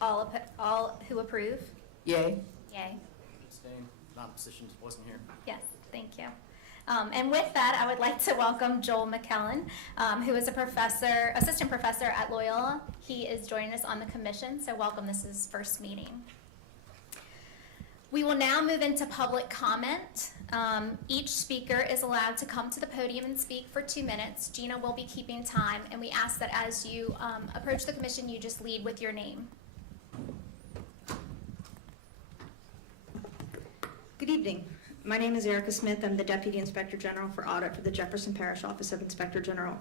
All who approve? Yay. Yay. Abstain. Not in position. Wasn't here. Yes, thank you. And with that, I would like to welcome Joel McKellen, who is assistant professor at Loyola. He is joining us on the commission, so welcome. This is his first meeting. We will now move into public comment. Each speaker is allowed to come to the podium and speak for 2 minutes. Gina will be keeping time, and we ask that as you approach the commission, you just lead with your name. Good evening. My name is Erica Smith. I'm the Deputy Inspector General for Audit for the Jefferson Parish Office of Inspector General.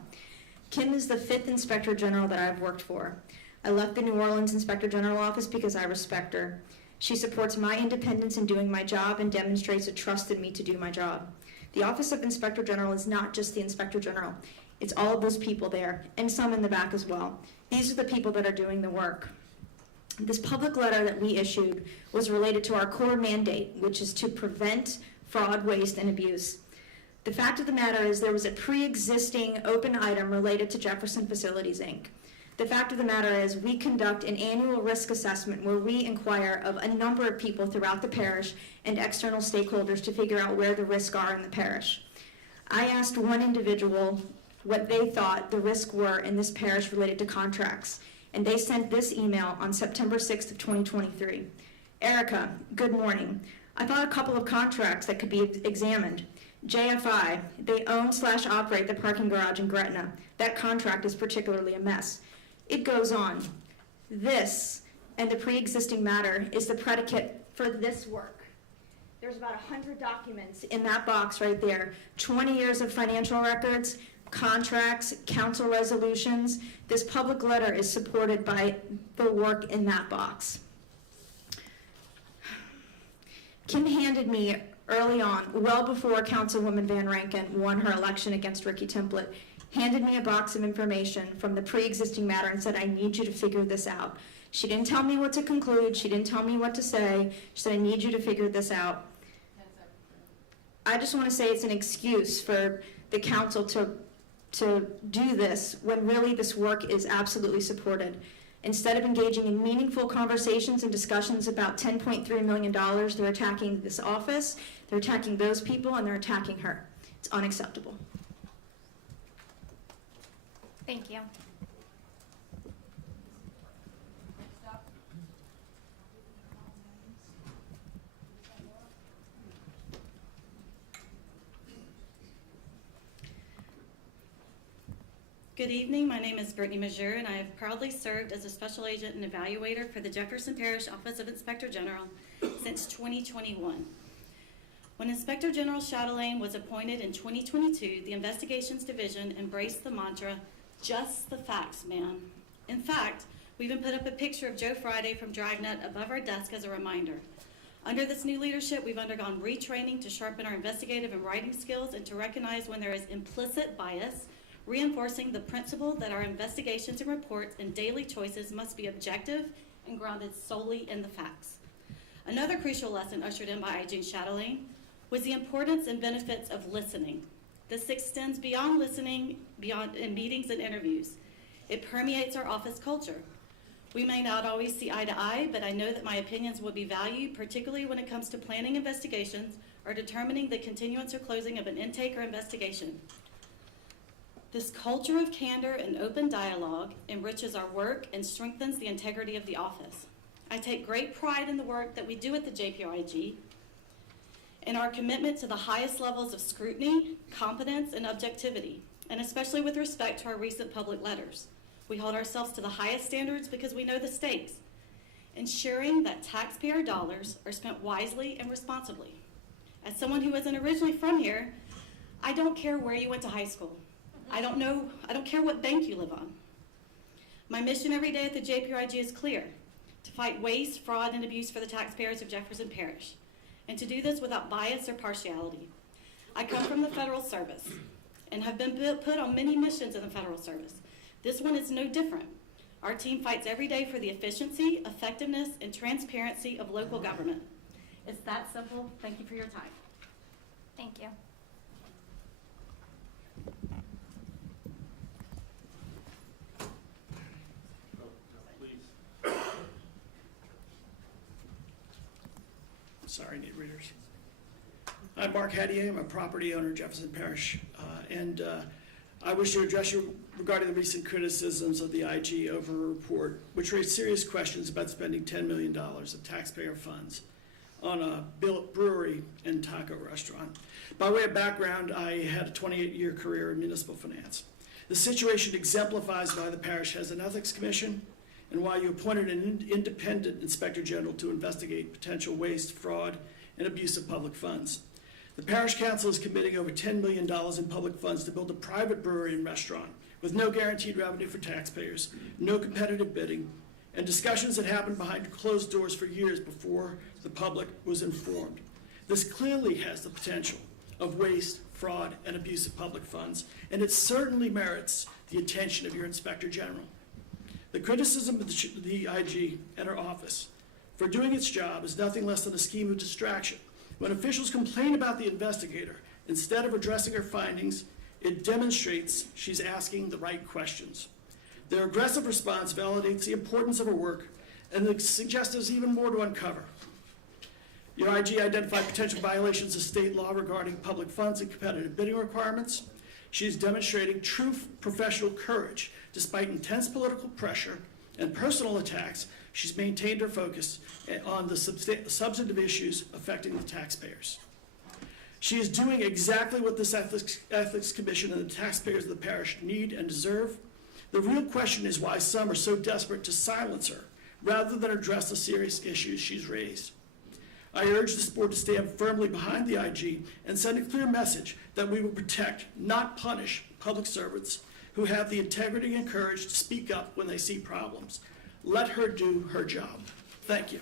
Kim is the 5th Inspector General that I've worked for. I left the New Orleans Inspector General office because I respect her. She supports my independence in doing my job and demonstrates a trust in me to do my job. The Office of Inspector General is not just the Inspector General. It's all of those people there, and some in the back as well. These are the people that are doing the work. This public letter that we issued was related to our core mandate, which is to prevent fraud, waste, and abuse. The fact of the matter is there was a pre-existing open item related to Jefferson Facilities, Inc. The fact of the matter is we conduct an annual risk assessment where we inquire of a number of people throughout the parish and external stakeholders to figure out where the risks are in the parish. I asked one individual what they thought the risks were in this parish related to contracts, and they sent this email on September 6th of 2023. Erica, good morning. I thought a couple of contracts that could be examined. JFI, they own/operate the parking garage in Gretna. That contract is particularly a mess. It goes on. This and the pre-existing matter is the predicate for this work. There's about 100 documents in that box right there. 20 years of financial records, contracts, council resolutions. This public letter is supported by the work in that box. Kim handed me early on, well before Councilwoman Van Rankin won her election against Ricky Templett, handed me a box of information from the pre-existing matter and said, I need you to figure this out. She didn't tell me what to conclude. She didn't tell me what to say. She said, I need you to figure this out. I just want to say it's an excuse for the council to do this when really this work is absolutely supported. Instead of engaging in meaningful conversations and discussions about $10.3 million, they're attacking this office, they're attacking those people, and they're attacking her. It's unacceptable. Thank you. Good evening, my name is Brittany Majeur, and I have proudly served as a special agent and evaluator for the Jefferson Parish Office of Inspector General since 2021. When Inspector General Chatelain was appointed in 2022, the Investigations Division embraced the mantra, just the facts, ma'am. In fact, we even put up a picture of Joe Friday from Dragnet above our desk as a reminder. Under this new leadership, we've undergone retraining to sharpen our investigative and writing skills and to recognize when there is implicit bias, reinforcing the principle that our investigations and reports and daily choices must be objective and grounded solely in the facts. Another crucial lesson ushered in by Jean Chatelain was the importance and benefits of listening. This extends beyond listening, beyond in meetings and interviews. It permeates our office culture. We may not always see eye to eye, but I know that my opinions will be valued, particularly when it comes to planning investigations or determining the continuance or closing of an intake or investigation. This culture of candor and open dialogue enriches our work and strengthens the integrity of the office. I take great pride in the work that we do at the JPRIG and our commitment to the highest levels of scrutiny, competence, and objectivity, and especially with respect to our recent public letters. We hold ourselves to the highest standards because we know the stakes, ensuring that taxpayer dollars are spent wisely and responsibly. As someone who isn't originally from here, I don't care where you went to high school. I don't care what bank you live on. My mission every day at the JPRIG is clear: to fight waste, fraud, and abuse for the taxpayers of Jefferson Parish, and to do this without bias or partiality. I come from the federal service and have been put on many missions in the federal service. This one is no different. Our team fights every day for the efficiency, effectiveness, and transparency of local government. It's that simple. Thank you for your time. Thank you. Sorry, need readers. I'm Mark Hadier. I'm a property owner in Jefferson Parish, and I wish to address you regarding the recent criticisms of the IG over a report, which raised serious questions about spending $10 million of taxpayer funds on a brewery and taco restaurant. By way of background, I had a 28-year career in municipal finance. The situation exemplifies why the parish has an ethics commission and why you appointed an independent inspector general to investigate potential waste, fraud, and abuse of public funds. The parish council is committing over $10 million in public funds to build a private brewery and restaurant with no guaranteed revenue for taxpayers, no competitive bidding, and discussions that happened behind closed doors for years before the public was informed. This clearly has the potential of waste, fraud, and abuse of public funds, and it certainly merits the attention of your inspector general. The criticism of the IG and her office for doing its job is nothing less than a scheme of distraction. When officials complain about the investigator, instead of addressing her findings, it demonstrates she's asking the right questions. Their aggressive response validates the importance of her work and it suggests there's even more to uncover. Your IG identified potential violations of state law regarding public funds and competitive bidding requirements. She is demonstrating true professional courage. Despite intense political pressure and personal attacks, she's maintained her focus on the substantive issues affecting the taxpayers. She is doing exactly what this ethics commission and the taxpayers of the parish need and deserve. The real question is why some are so desperate to silence her rather than address the serious issues she's raised. I urge this board to stand firmly behind the IG and send a clear message that we will protect, not punish, public servants who have the integrity and courage to speak up when they see problems. Let her do her job. Thank you.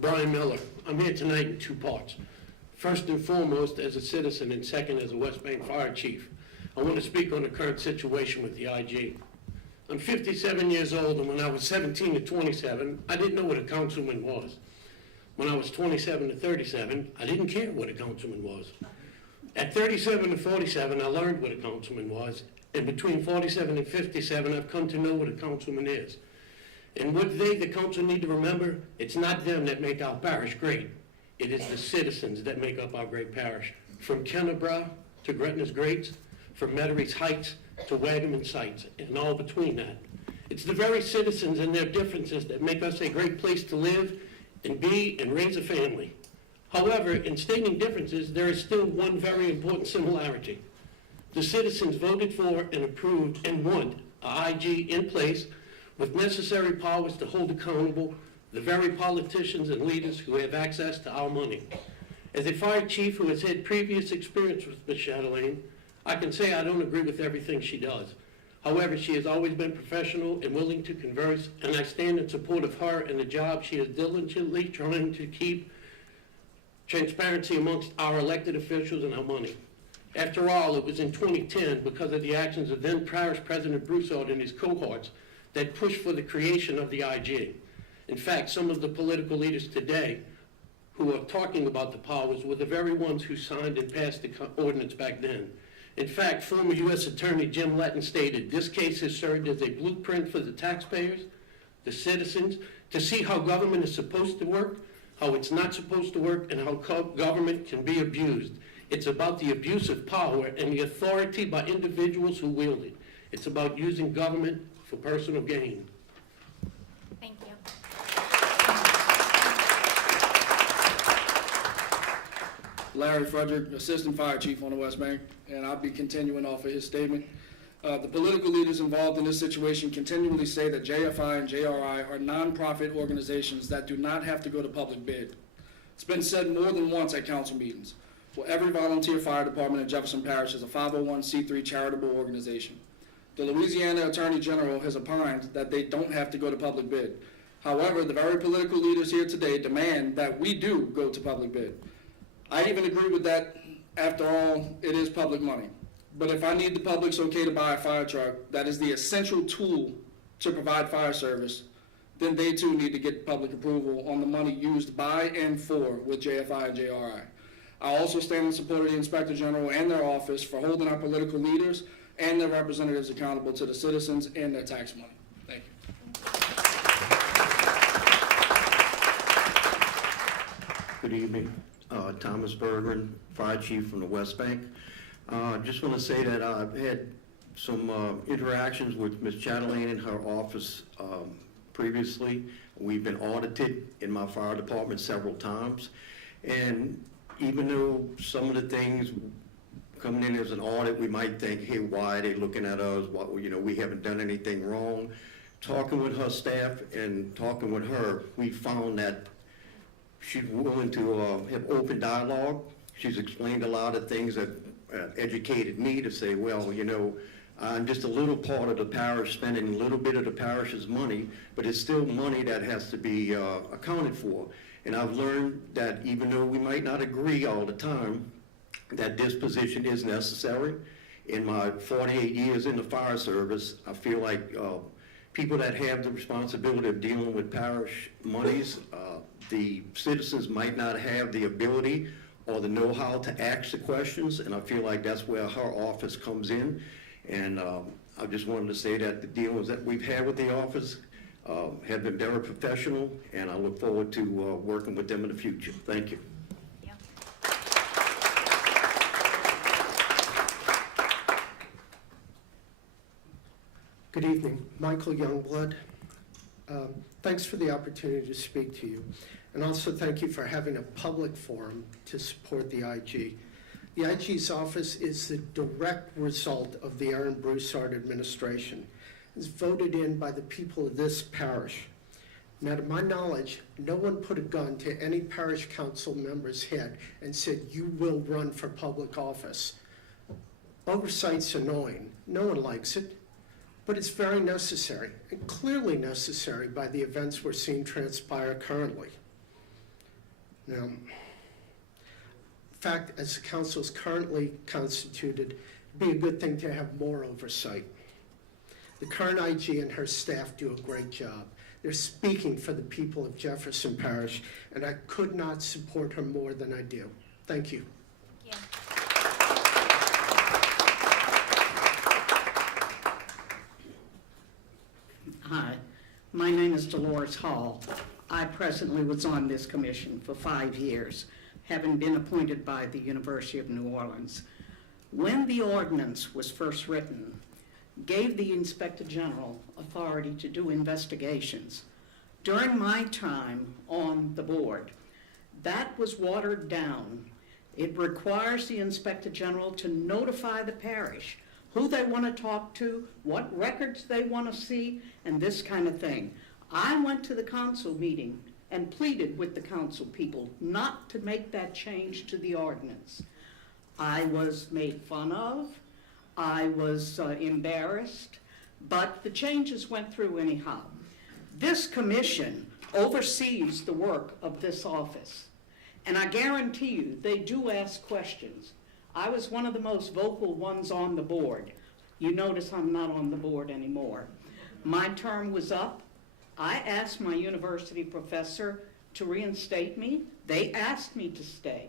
Brian Miller. I'm here tonight in two parts. First and foremost, as a citizen, and second, as a West Bank Fire Chief. I want to speak on the current situation with the IG. I'm 57 years old, and when I was 17 to 27, I didn't know what a councilman was. When I was 27 to 37, I didn't care what a councilman was. At 37 to 47, I learned what a councilman was, and between 47 and 57, I've come to know what a councilman is. And what they, the council, need to remember, it's not them that make our parish great. It is the citizens that make up our great parish. From Kennebra to Gretna's Grates, from Metairies Heights to Wagaman Sites, and all between that. It's the very citizens and their differences that make us a great place to live and be and raise a family. However, in stating differences, there is still one very important similarity. The citizens voted for and approved and want a IG in place with necessary powers to hold accountable the very politicians and leaders who have access to our money. As a fire chief who has had previous experience with Ms. Chatelaine, I can say I don't agree with everything she does. However, she has always been professional and willing to converse, and I stand in support of her and the job she is diligently trying to keep transparency amongst our elected officials and our money. After all, it was in 2010, because of the actions of then Parish President Broussard and his cohorts, that pushed for the creation of the IG. In fact, some of the political leaders today who are talking about the powers were the very ones who signed and passed the ordinance back then. In fact, former U.S. Attorney Jim Letton stated, this case has served as a blueprint for the taxpayers, the citizens, to see how government is supposed to work, how it's not supposed to work, and how government can be abused. It's about the abuse of power and the authority by individuals who wield it. It's about using government for personal gain. Thank you. Larry Frederick, Assistant Fire Chief on the West Bank, and I'll be continuing off of his statement. The political leaders involved in this situation continually say that JFI and JRI are nonprofit organizations that do not have to go to public bid. It's been said more than once at council meetings. Well, every volunteer fire department in Jefferson Parish is a 501c3 charitable organization. The Louisiana Attorney General has opined that they don't have to go to public bid. However, the very political leaders here today demand that we do go to public bid. I even agree with that. After all, it is public money. But if I need the public's okay to buy a fire truck that is the essential tool to provide fire service, then they too need to get public approval on the money used by and for with JFI and JRI. I also stand in support of the Inspector General and their office for holding our political leaders and their representatives accountable to the citizens and their tax money. Thank you. Good evening. Thomas Bergman, Fire Chief from the West Bank. Just want to say that I've had some interactions with Ms. Chatelain in her office previously. We've been audited in my fire department several times. And even though some of the things coming in as an audit, we might think, hey, why are they looking at us? What, we haven't done anything wrong. Talking with her staff and talking with her, we found that she's willing to have open dialogue. She's explained a lot of things that educated me to say, well, I'm just a little part of the parish, spending a little bit of the parish's money, but it's still money that has to be accounted for. And I've learned that even though we might not agree all the time, that this position is necessary. In my 48 years in the fire service, I feel like people that have the responsibility of dealing with parish monies, the citizens might not have the ability or the know-how to ask the questions, and I feel like that's where her office comes in. And I just wanted to say that the dealings that we've had with the office have been very professional, and I look forward to working with them in the future. Thank you. Yeah. Good evening. Michael Youngblood. Thanks for the opportunity to speak to you. And also thank you for having a public forum to support the IG. The IG's office is the direct result of the Aaron Broussard administration. It's voted in by the people of this parish. Now, to my knowledge, no one put a gun to any parish council member's head and said, you will run for public office. Oversight's annoying. No one likes it. But it's very necessary, and clearly necessary by the events we're seeing transpire currently. Now, in fact, as the council is currently constituted, it'd be a good thing to have more oversight. The current IG and her staff do a great job. They're speaking for the people of Jefferson Parish, and I could not support her more than I do. Thank you. Thank you. Hi, my name is Dolores Hall. I presently was on this commission for 5 years, having been appointed by the University of New Orleans. When the ordinance was first written, gave the Inspector General authority to do investigations. During my time on the board, that was watered down. It requires the Inspector General to notify the parish who they want to talk to, what records they want to see, and this kind of thing. I went to the council meeting and pleaded with the council people not to make that change to the ordinance. I was made fun of, I was embarrassed, but the changes went through anyhow. This commission oversees the work of this office, and I guarantee you they do ask questions. I was one of the most vocal ones on the board. You notice I'm not on the board anymore. My term was up. I asked my university professor to reinstate me. They asked me to stay.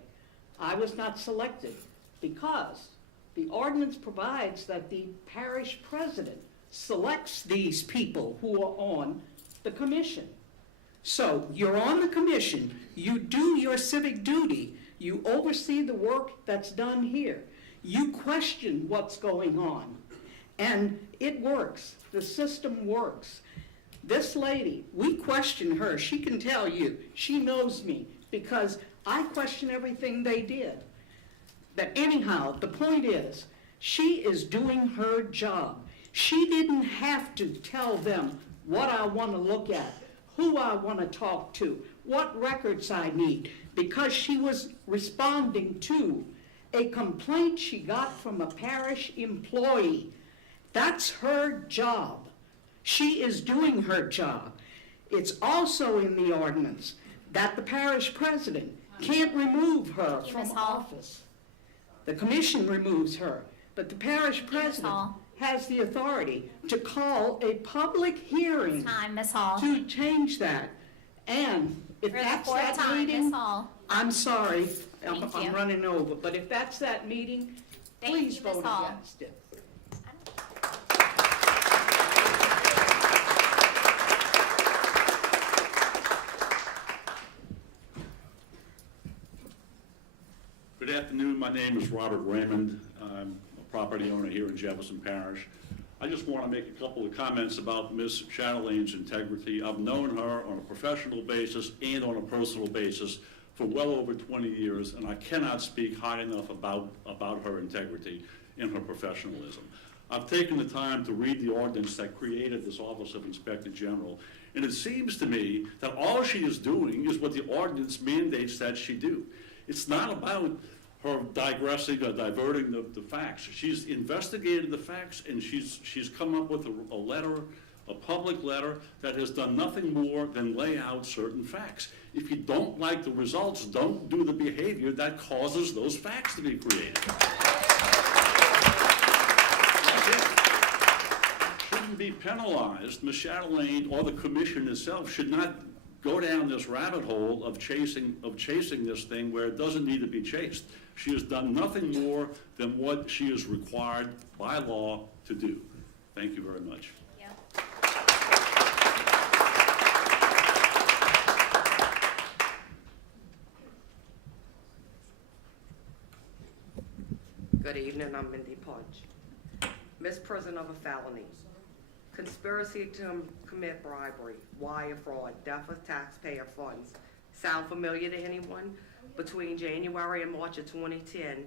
I was not selected because the ordinance provides that the parish president selects these people who are on the commission. So you're on the commission, you do your civic duty, you oversee the work that's done here, you question what's going on, and it works. The system works. This lady, we question her. She can tell you, she knows me because I question everything they did. But anyhow, the point is, she is doing her job. She didn't have to tell them what I want to look at, who I want to talk to, what records I need, because she was responding to a complaint she got from a parish employee. That's her job. She is doing her job. It's also in the ordinance that the parish president can't remove her Thank you, from Ms. Hall. office. The commission removes her, but the parish Thank you, Ms. president Hall. has the authority to call a public hearing Time, Ms. Hall. to change that. And if For the that's fourth that time, meeting, Ms. Hall. I'm sorry, Thank you. I'm running over, but if that's that meeting, Thank please you, Ms. vote Hall. against it. Good afternoon. My name is Robert Raymond. I'm a property owner here in Jefferson Parish. I just want to make a couple of comments about Ms. Chatelain's integrity. I've known her on a professional basis and on a personal basis for well over 20 years, and I cannot speak high enough about her integrity and her professionalism. I've taken the time to read the ordinance that created this Office of Inspector General, and it seems to me that all she is doing is what the ordinance mandates that she do. It's not about her digressing or diverting the facts. She's investigated the facts, and she's come up with a letter, a public letter, that has done nothing more than lay out certain facts. If you don't like the results, don't do the behavior that causes those facts to be created. Shouldn't be penalized. Ms. Chatelain or the commission itself should not go down this rabbit hole of chasing this thing where it doesn't need to be chased. She has done nothing more than what she is required by law to do. Thank you very much. Yeah. Good evening, I'm Mindy Punch. Misprision of a felony, conspiracy to commit bribery, wire fraud, theft of taxpayer funds. Sound familiar to anyone? Between January and March of 2010,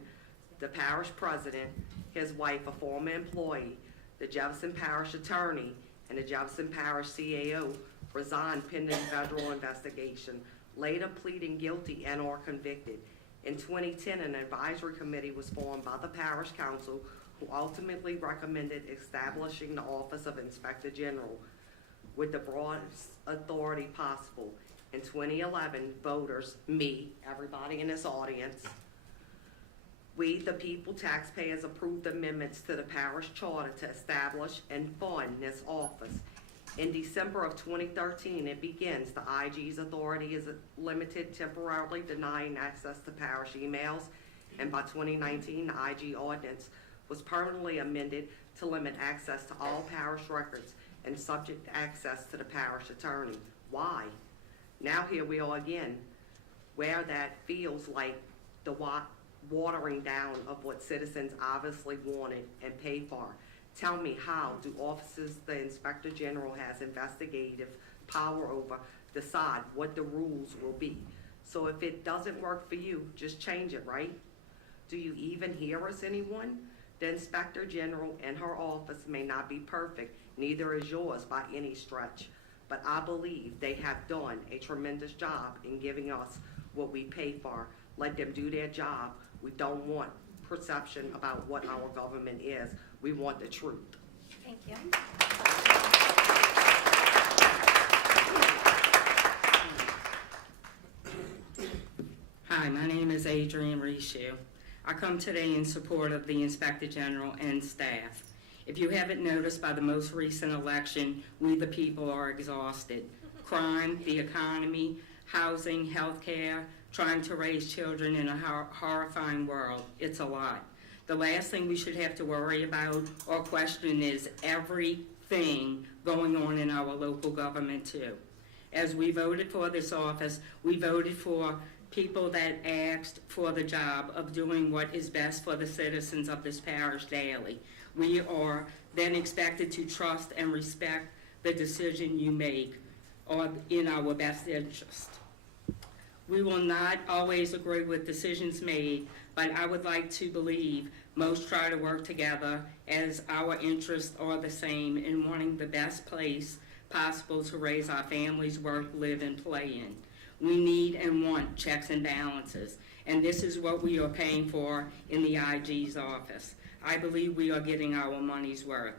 the parish president, his wife, a former employee, the Jefferson Parish attorney, and the Jefferson Parish CAO resigned pending federal investigation, later pleading guilty and/or convicted. In 2010, an advisory committee was formed by the parish council who ultimately recommended establishing the Office of Inspector General with the broadest authority possible. In 2011, voters, me, everybody in this audience, we, the people, taxpayers, approved amendments to the parish charter to establish and fund this office. In December of 2013, it begins. The IG's authority is limited, temporarily denying access to parish emails, and by 2019, the IG ordinance was permanently amended to limit access to all parish records and subject access to the parish attorney. Why? Now here we are again, where that feels like the watering down of what citizens obviously wanted and paid for. Tell me, how do officers the Inspector General has investigative power over decide what the rules will be? So if it doesn't work for you, just change it, right? Do you even hear us, anyone? The Inspector General and her office may not be perfect, neither is yours by any stretch. But I believe they have done a tremendous job in giving us what we pay for. Let them do their job. We don't want perception about what our government is. We want the truth. Thank you. Hi, my name is Adrienne Rishu. I come today in support of the Inspector General and staff. If you haven't noticed, by the most recent election, we the people are exhausted. Crime, the economy, housing, healthcare, trying to raise children in a horrifying world. It's a lot. The last thing we should have to worry about or question is everything going on in our local government too. As we voted for this office, we voted for people that asked for the job of doing what is best for the citizens of this parish daily. We are then expected to trust and respect the decision you make or in our best interest. We will not always agree with decisions made, but I would like to believe most try to work together as our interests are the same in wanting the best place possible to raise our families, work, live, and play in. We need and want checks and balances, and this is what we are paying for in the IG's office. I believe we are getting our money's worth.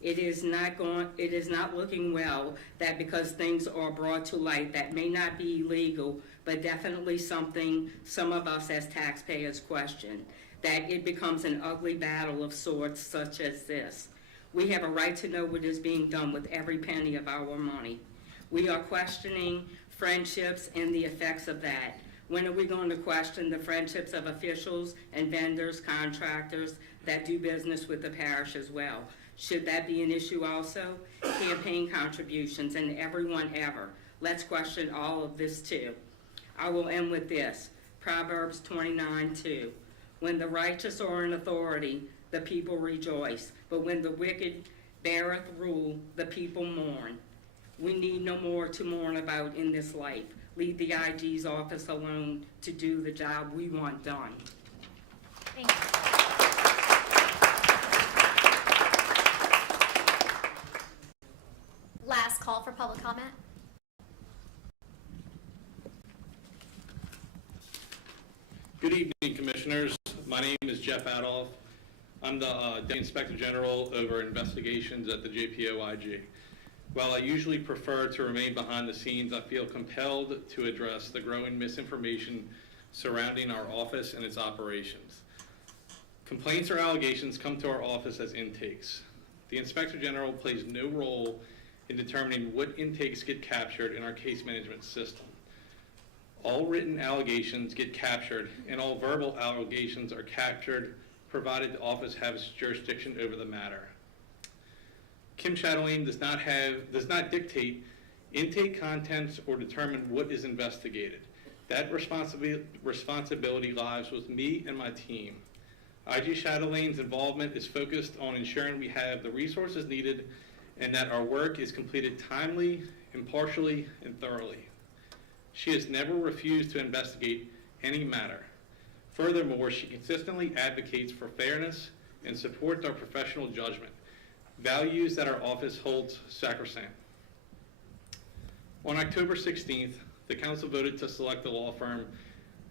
It is not looking well that because things are brought to light that may not be legal, but definitely something some of us as taxpayers question, that it becomes an ugly battle of sorts such as this. We have a right to know what is being done with every penny of our money. We are questioning friendships and the effects of that. When are we going to question the friendships of officials and vendors, contractors that do business with the parish as well? Should that be an issue also? Campaign contributions and everyone ever. Let's question all of this too. I will end with this. Proverbs 29:2. When the righteous are in authority, the people rejoice. But when the wicked beareth rule, the people mourn. We need no more to mourn about in this life. Leave the IG's office alone to do the job we want done. Thank you. Last call for public comment. Good evening, Commissioners. My name is Jeff Adolph. I'm the Deputy Inspector General over investigations at the JPOIG. While I usually prefer to remain behind the scenes, I feel compelled to address the growing misinformation surrounding our office and its operations. Complaints or allegations come to our office as intakes. The Inspector General plays no role in determining what intakes get captured in our case management system. All written allegations get captured, and all verbal allegations are captured, provided the office has jurisdiction over the matter. Kim Chatelain does not dictate intake contents or determine what is investigated. That responsibility lies with me and my team. IG Chatelain's involvement is focused on ensuring we have the resources needed and that our work is completed timely, impartially, and thoroughly. She has never refused to investigate any matter. Furthermore, she consistently advocates for fairness and supports our professional judgment, values that our office holds sacrosanct. On October 16th, the Council voted to select a law firm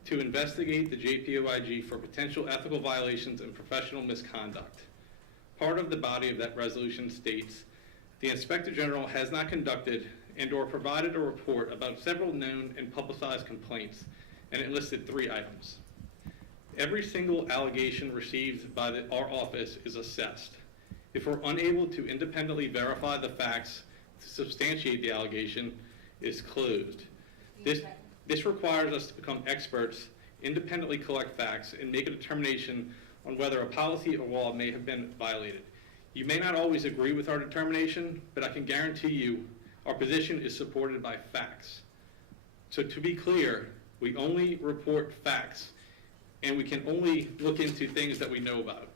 to investigate the JPOIG for potential ethical violations and professional misconduct. Part of the body of that resolution states, the Inspector General has not conducted and or provided a report about several known and publicized complaints, and it listed 3 items. Every single allegation received by our office is assessed. If we're unable to independently verify the facts to substantiate the allegation, it is closed. This requires us to become experts, independently collect facts, and make a determination on whether a policy or law may have been violated. You may not always agree with our determination, but I can guarantee you our position is supported by facts. So to be clear, we only report facts, and we can only look into things that we know about.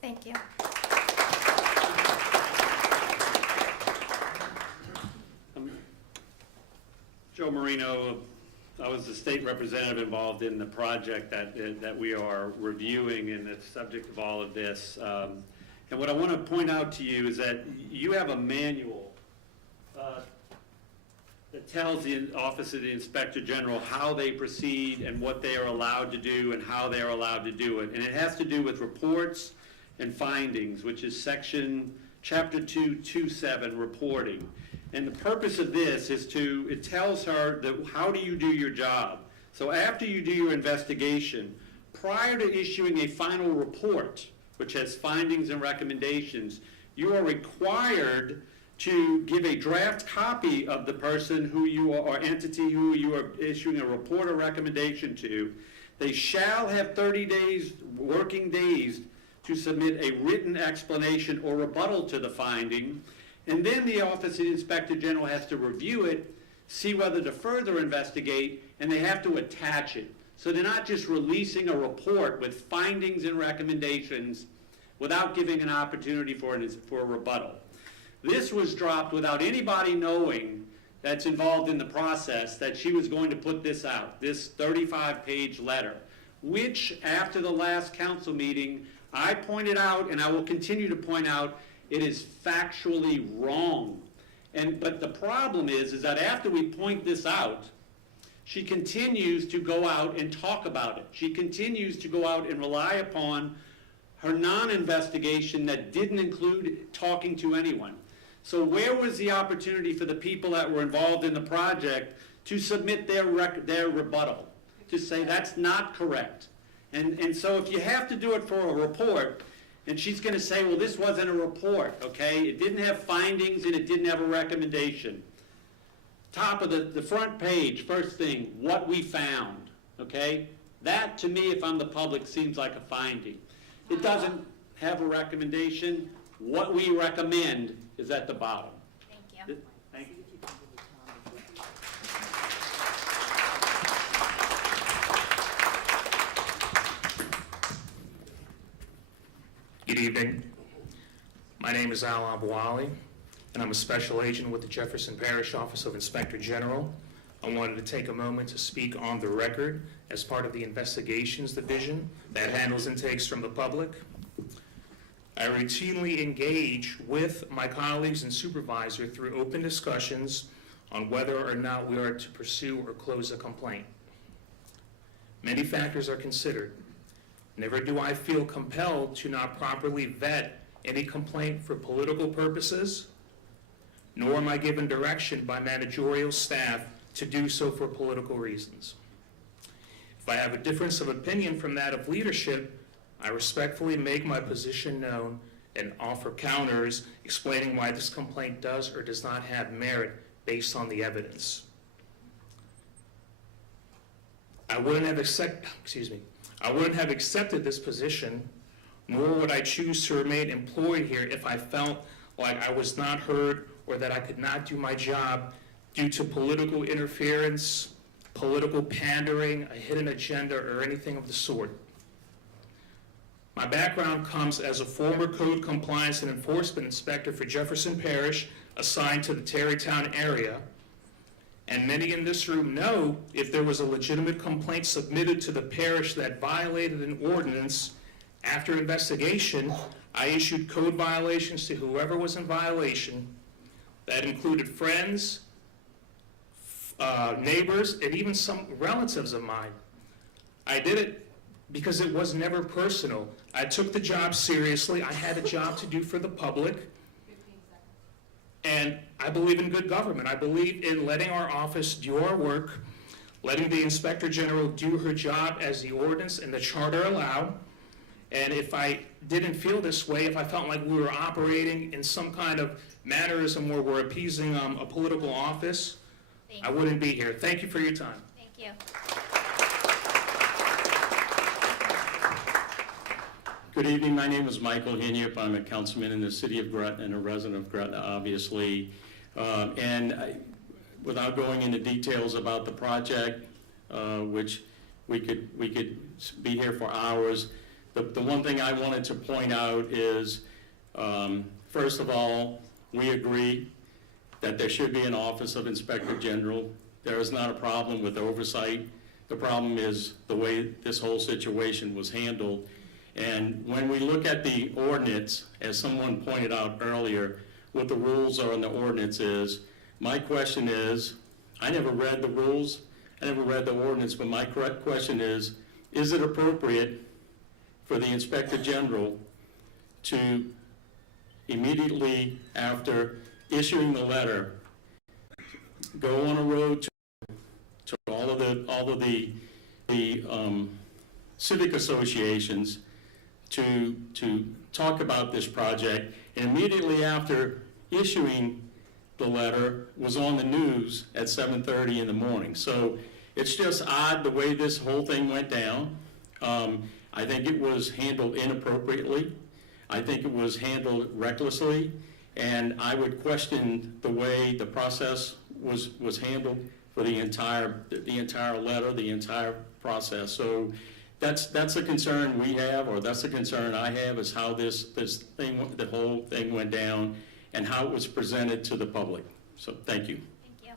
Thank you. Joe Marino, I was the state representative involved in the project that we are reviewing and the subject of all of this. And what I want to point out to you is that you have a manual that tells the Office of the Inspector General how they proceed and what they are allowed to do and how they are allowed to do it. And it has to do with reports and findings, which is chapter 227, reporting. And the purpose of this is it tells her that how do you do your job. So after you do your investigation, prior to issuing a final report, which has findings and recommendations, you are required to give a draft copy of the person who you are, or entity who you are issuing a report or recommendation to. They shall have 30 working days to submit a written explanation or rebuttal to the finding, and then the Office of the Inspector General has to review it, see whether to further investigate, and they have to attach it. So they're not just releasing a report with findings and recommendations without giving an opportunity for a rebuttal. This was dropped without anybody knowing that's involved in the process that she was going to put this out, this 35-page letter, which after the last council meeting, I pointed out, and I will continue to point out, it is factually wrong. But the problem is that after we point this out, she continues to go out and talk about it. She continues to go out and rely upon her non-investigation that didn't include talking to anyone. So where was the opportunity for the people that were involved in the project to submit their rebuttal, to say that's not correct? And so if you have to do it for a report, and she's going to say, well, this wasn't a report, okay? It didn't have findings and it didn't have a recommendation. top of the front page, first thing, what we found, okay? That, to me, if I'm the public, seems like a finding. It doesn't have a recommendation. What we recommend is at the bottom. Thank you. Thank you. Good evening. My name is Al Abwali, and I'm a special agent with the Jefferson Parish Office of Inspector General. I wanted to take a moment to speak on the record as part of the Investigations Division that handles intakes from the public. I routinely engage with my colleagues and supervisor through open discussions on whether or not we are to pursue or close a complaint. Many factors are considered. Never do I feel compelled to not properly vet any complaint for political purposes, nor am I given direction by managerial staff to do so for political reasons. If I have a difference of opinion from that of leadership, I respectfully make my position known and offer counters explaining why this complaint does or does not have merit based on the evidence. I wouldn't have accepted this position, nor would I choose to remain employed here if I felt like I was not heard or that I could not do my job due to political interference, political pandering, a hidden agenda, or anything of the sort. My background comes as a former Code Compliance and Enforcement Inspector for Jefferson Parish, assigned to the Tarrytown area. And many in this room know if there was a legitimate complaint submitted to the parish that violated an ordinance, after investigation, I issued code violations to whoever was in violation. That included friends, neighbors, and even some relatives of mine. I did it because it was never personal. I took the job seriously. I had a job to do for the public. And I believe in good government. I believe in letting our office do our work, letting the Inspector General do her job as the ordinance and the charter allow. And if I didn't feel this way, if I felt like we were operating in some kind of mannerism where we're appeasing a political office, I wouldn't be here. Thank you for your time. Thank you. Good evening, my name is Michael Hinyip. I'm a councilman in the city of Gretna and a resident of Gretna, obviously. Without going into details about the project, which we could be here for hours, the one thing I wanted to point out is, first of all, we agree that there should be an Office of Inspector General. There is not a problem with oversight. The problem is the way this whole situation was handled. And when we look at the ordinance, as someone pointed out earlier, what the rules are in the ordinance is, my question is, I never read the rules, I never read the ordinance, but my correct question is it appropriate for the Inspector General to immediately after issuing the letter, go on a road to all of the civic associations to talk about this project, and immediately after issuing the letter was on the news at 7:30 in the morning. So it's just odd the way this whole thing went down. I think it was handled inappropriately. I think it was handled recklessly, and I would question the way the process was handled for the entire letter, the entire process. So that's a concern we have, or that's a concern I have, is how the whole thing went down and how it was presented to the public. So thank you. Thank you.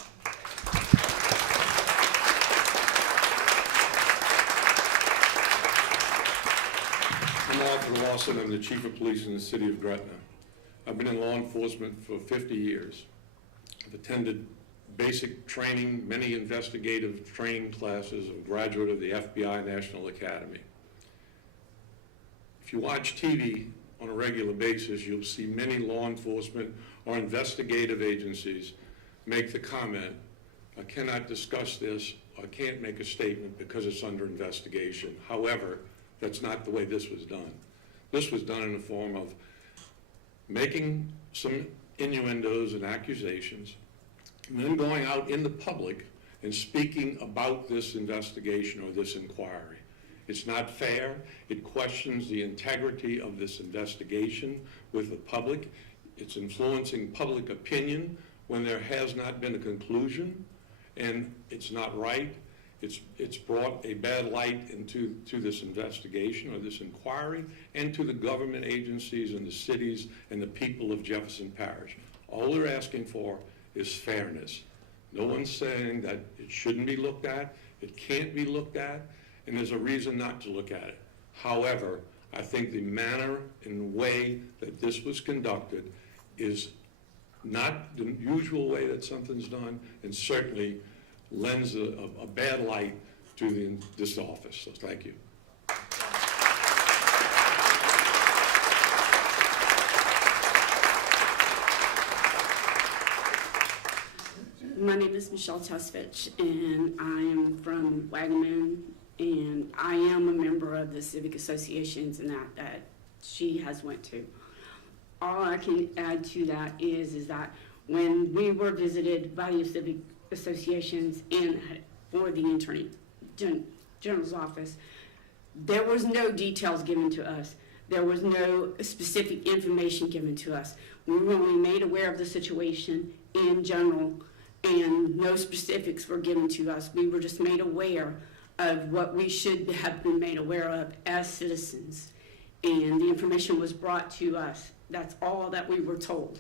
I'm Arthur Lawson. I'm the Chief of Police in the city of Gretna. I've been in law enforcement for 50 years. I've attended basic training, many investigative training classes, a graduate of the FBI National Academy. If you watch TV on a regular basis, you'll see many law enforcement or investigative agencies make the comment, I cannot discuss this, I can't make a statement because it's under investigation. However, that's not the way this was done. This was done in the form of making some innuendos and accusations, and then going out in the public and speaking about this investigation or this inquiry. It's not fair. It questions the integrity of this investigation with the public. It's influencing public opinion when there has not been a conclusion, and it's not right. It's brought a bad light into this investigation or this inquiry, and to the government agencies and the cities and the people of Jefferson Parish. All they're asking for is fairness. No one's saying that it shouldn't be looked at, it can't be looked at, and there's a reason not to look at it. However, I think the manner and way that this was conducted is not the usual way that something's done, and certainly lends a bad light to this office. So thank you. My name is Michelle Tusvich, and I am from Wagaman, and I am a member of the civic associations and that she has went to. All I can add to that is that when we were visited by the civic associations and for the Attorney General's office, there was no details given to us. There was no specific information given to us. We were only made aware of the situation in general, and no specifics were given to us. We were just made aware of what we should have been made aware of as citizens, and the information was brought to us. That's all that we were told.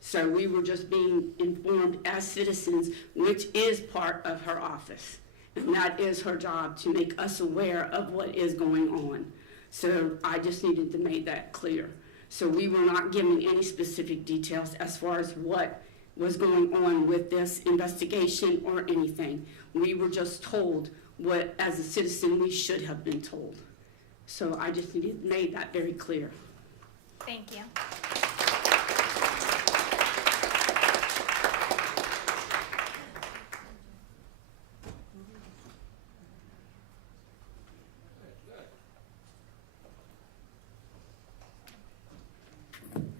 So we were just being informed as citizens, which is part of her office, and that is her job, to make us aware of what is going on. So I just needed to make that clear. So we were not given any specific details as far as what was going on with this investigation or anything. We were just told what, as a citizen, we should have been told. So I just needed to make that very clear. Thank you.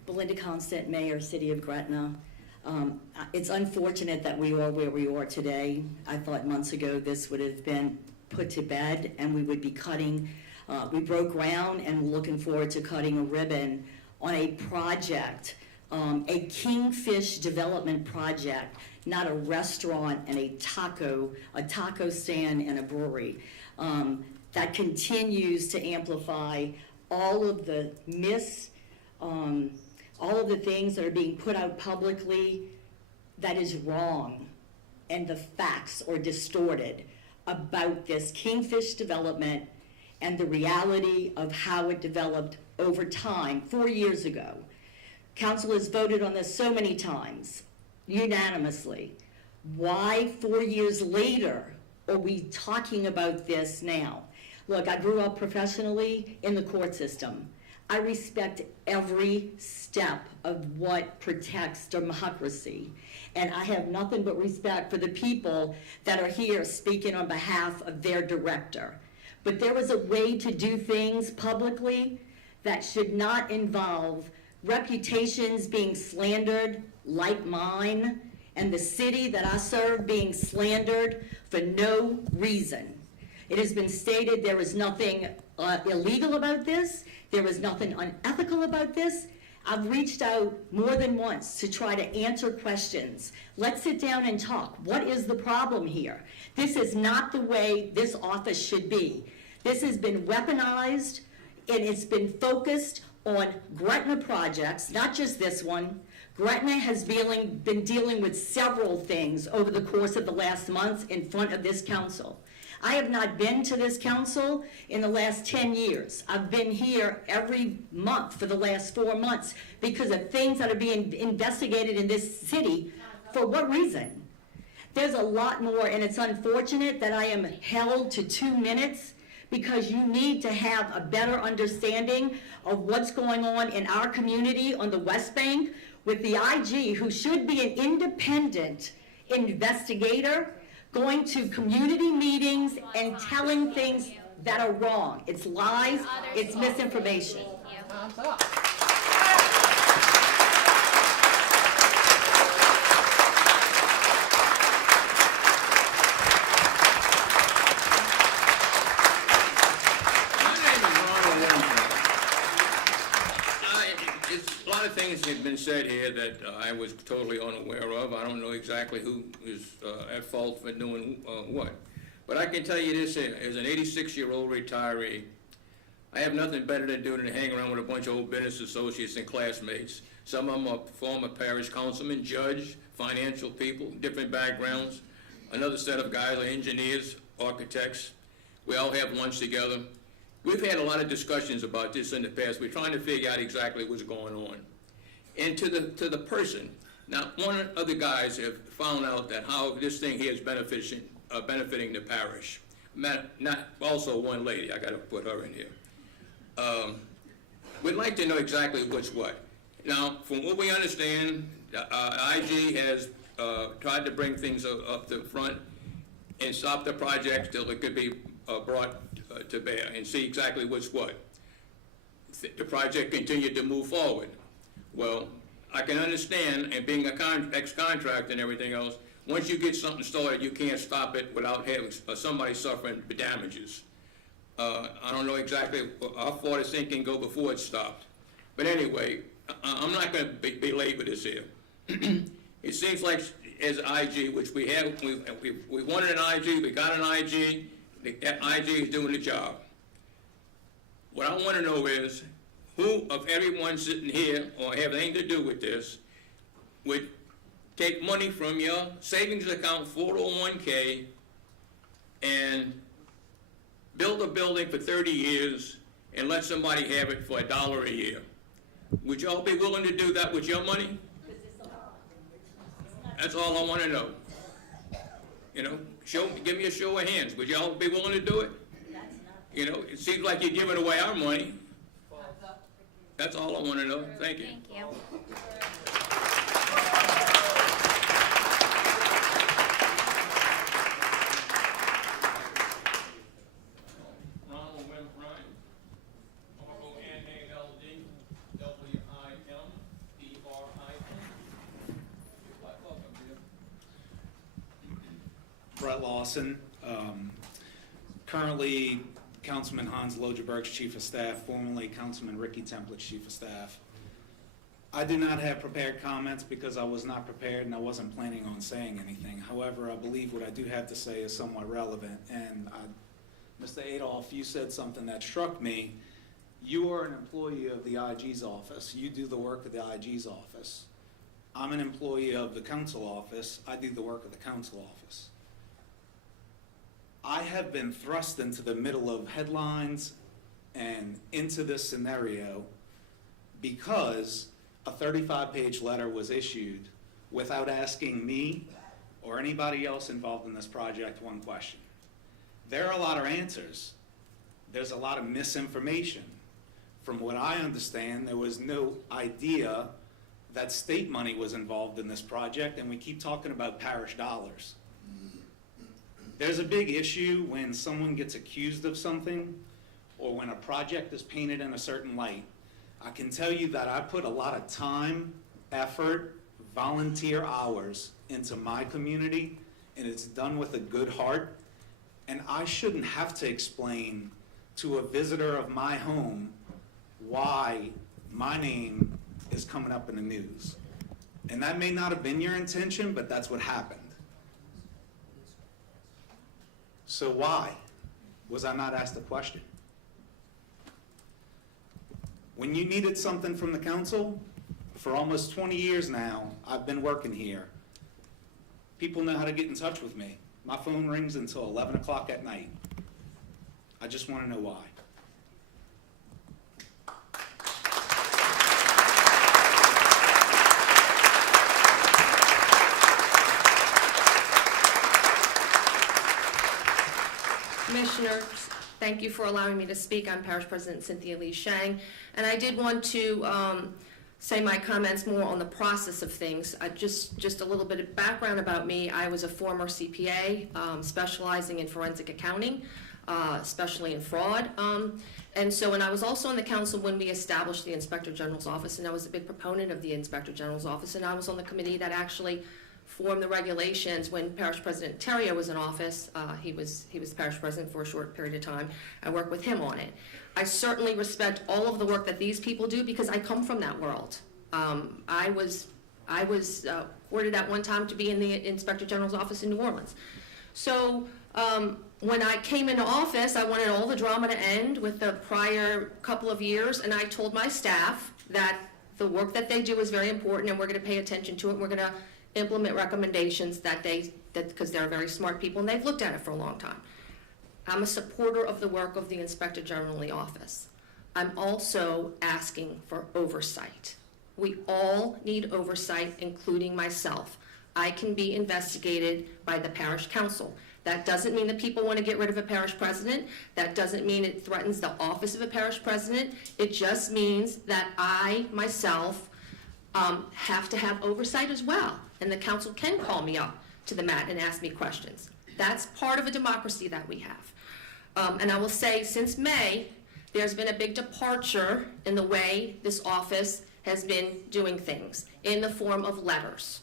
Belinda Constant, Mayor, City of Gretna. It's unfortunate that we are where we are today. I thought months ago this would have been put to bed and we would be cutting, we broke ground and we're looking forward to cutting a ribbon on a project, a kingfish development project, not a restaurant and a taco stand and a brewery. That continues to amplify all of the all of the things that are being put out publicly that is wrong, and the facts are distorted about this kingfish development and the reality of how it developed over time 4 years ago. Council has voted on this so many times, unanimously. Why 4 years later are we talking about this now? Look, I grew up professionally in the court system. I respect every step of what protects democracy. And I have nothing but respect for the people that are here speaking on behalf of their director. But there is a way to do things publicly that should not involve reputations being slandered like mine, and the city that I serve being slandered for no reason. It has been stated there is nothing illegal about this. There is nothing unethical about this. I've reached out more than once to try to answer questions. Let's sit down and talk. What is the problem here? This is not the way this office should be. This has been weaponized, and it's been focused on Gretna projects, not just this one. Gretna has been dealing with several things over the course of the last months in front of this council. I have not been to this council in the last 10 years. I've been here every month for the last 4 months because of things that are being investigated in this city. For what reason? There's a lot more, and it's unfortunate that I am held to 2 minutes because you need to have a better understanding of what's going on in our community on the West Bank with the IG, who should be an independent investigator, going to community meetings and telling things that are wrong. It's lies, it's misinformation. lot of things have been said here that I was totally unaware of. I don't know exactly who is at fault for doing what. But I can tell you this here, as an 86-year-old retiree, I have nothing better to do than to hang around with a bunch of old business associates and classmates. Some of them are former parish councilmen, judge, financial people, different backgrounds. Another set of guys are engineers, architects. We all have lunch together. We've had a lot of discussions about this in the past. We're trying to figure out exactly what's going on. And to the person, now one of the guys have found out that how this thing here is benefiting the parish. Not also one lady, I got to put her in here. We'd like to know exactly what's what. Now, from what we understand, IG has tried to bring things up to the front and stop the project till it could be brought to bear and see exactly what's what. The project continued to move forward. Well, I can understand, and being a ex-contractor and everything else, once you get something started, you can't stop it without having somebody suffering the damages. I don't know exactly how far this thing can go before it stopped. But anyway, I'm not going to belabor this here. It seems like as IG, which we have, we wanted an IG, we got an IG, the IG is doing the job. What I want to know is who of everyone sitting here or have anything to do with this would take money from your savings account 401k and build a building for 30 years and let somebody have it for $1 a year. Would y'all be willing to do that with your money? That's all I want to know. You know, give me a show of hands. Would y'all be willing to do it? You know, it seems like you're giving away our money. That's all I want to know. Thank you. Thank you. Ronald Wim Ryan, R-O-N-A-L-D-W-I-M-B-R-I-N. Welcome, Brett Lawson, currently Councilman Hans Logeberg's Chief of Staff, formerly Councilman Ricky Template's Chief of Staff. I do not have prepared comments because I was not prepared and I wasn't planning on saying anything. However, I believe what I do have to say is somewhat relevant. And Mr. Adolph, you said something that struck me. You are an employee of the IG's office. You do the work of the IG's office. I'm an employee of the council office. I do the work of the council office. I have been thrust into the middle of headlines and into this scenario because a 35-page letter was issued without asking me or anybody else involved in this project one question. There are a lot of answers. There's a lot of misinformation. From what I understand, there was no idea that state money was involved in this project, and we keep talking about parish dollars. There's a big issue when someone gets accused of something or when a project is painted in a certain light. I can tell you that I put a lot of time, effort, volunteer hours into my community, and it's done with a good heart. And I shouldn't have to explain to a visitor of my home why my name is coming up in the news. And that may not have been your intention, but that's what happened. So why was I not asked a question? When you needed something from the council, for almost 20 years now, I've been working here. People know how to get in touch with me. My phone rings until 11 o'clock at night. I just want to know why. Commissioners, thank you for allowing me to speak. I'm Parish President Cynthia Lee Shang, and I did want to say my comments more on the process of things. Just a little bit of background about me. I was a former CPA, specializing in forensic accounting, especially in fraud. And so, and I was also on the council when we established the Inspector General's office, and I was a big proponent of the Inspector General's office, and I was on the committee that actually formed the regulations when Parish President Terrio was in office. He was parish president for a short period of time. I worked with him on it. I certainly respect all of the work that these people do because I come from that world. I was ordered at one time to be in the Inspector General's office in New Orleans. So when I came into office, I wanted all the drama to end with the prior couple of years, and I told my staff that the work that they do is very important, and we're going to pay attention to it. We're going to implement recommendations because they're very smart people, and they've looked at it for a long time. I'm a supporter of the work of the Inspector General in the office. I'm also asking for oversight. We all need oversight, including myself. I can be investigated by the parish council. That doesn't mean that people want to get rid of a parish president. That doesn't mean it threatens the office of a parish president. It just means that I, myself, have to have oversight as well. And the council can call me up to the mat and ask me questions. That's part of a democracy that we have. And I will say, since May, there's been a big departure in the way this office has been doing things in the form of letters.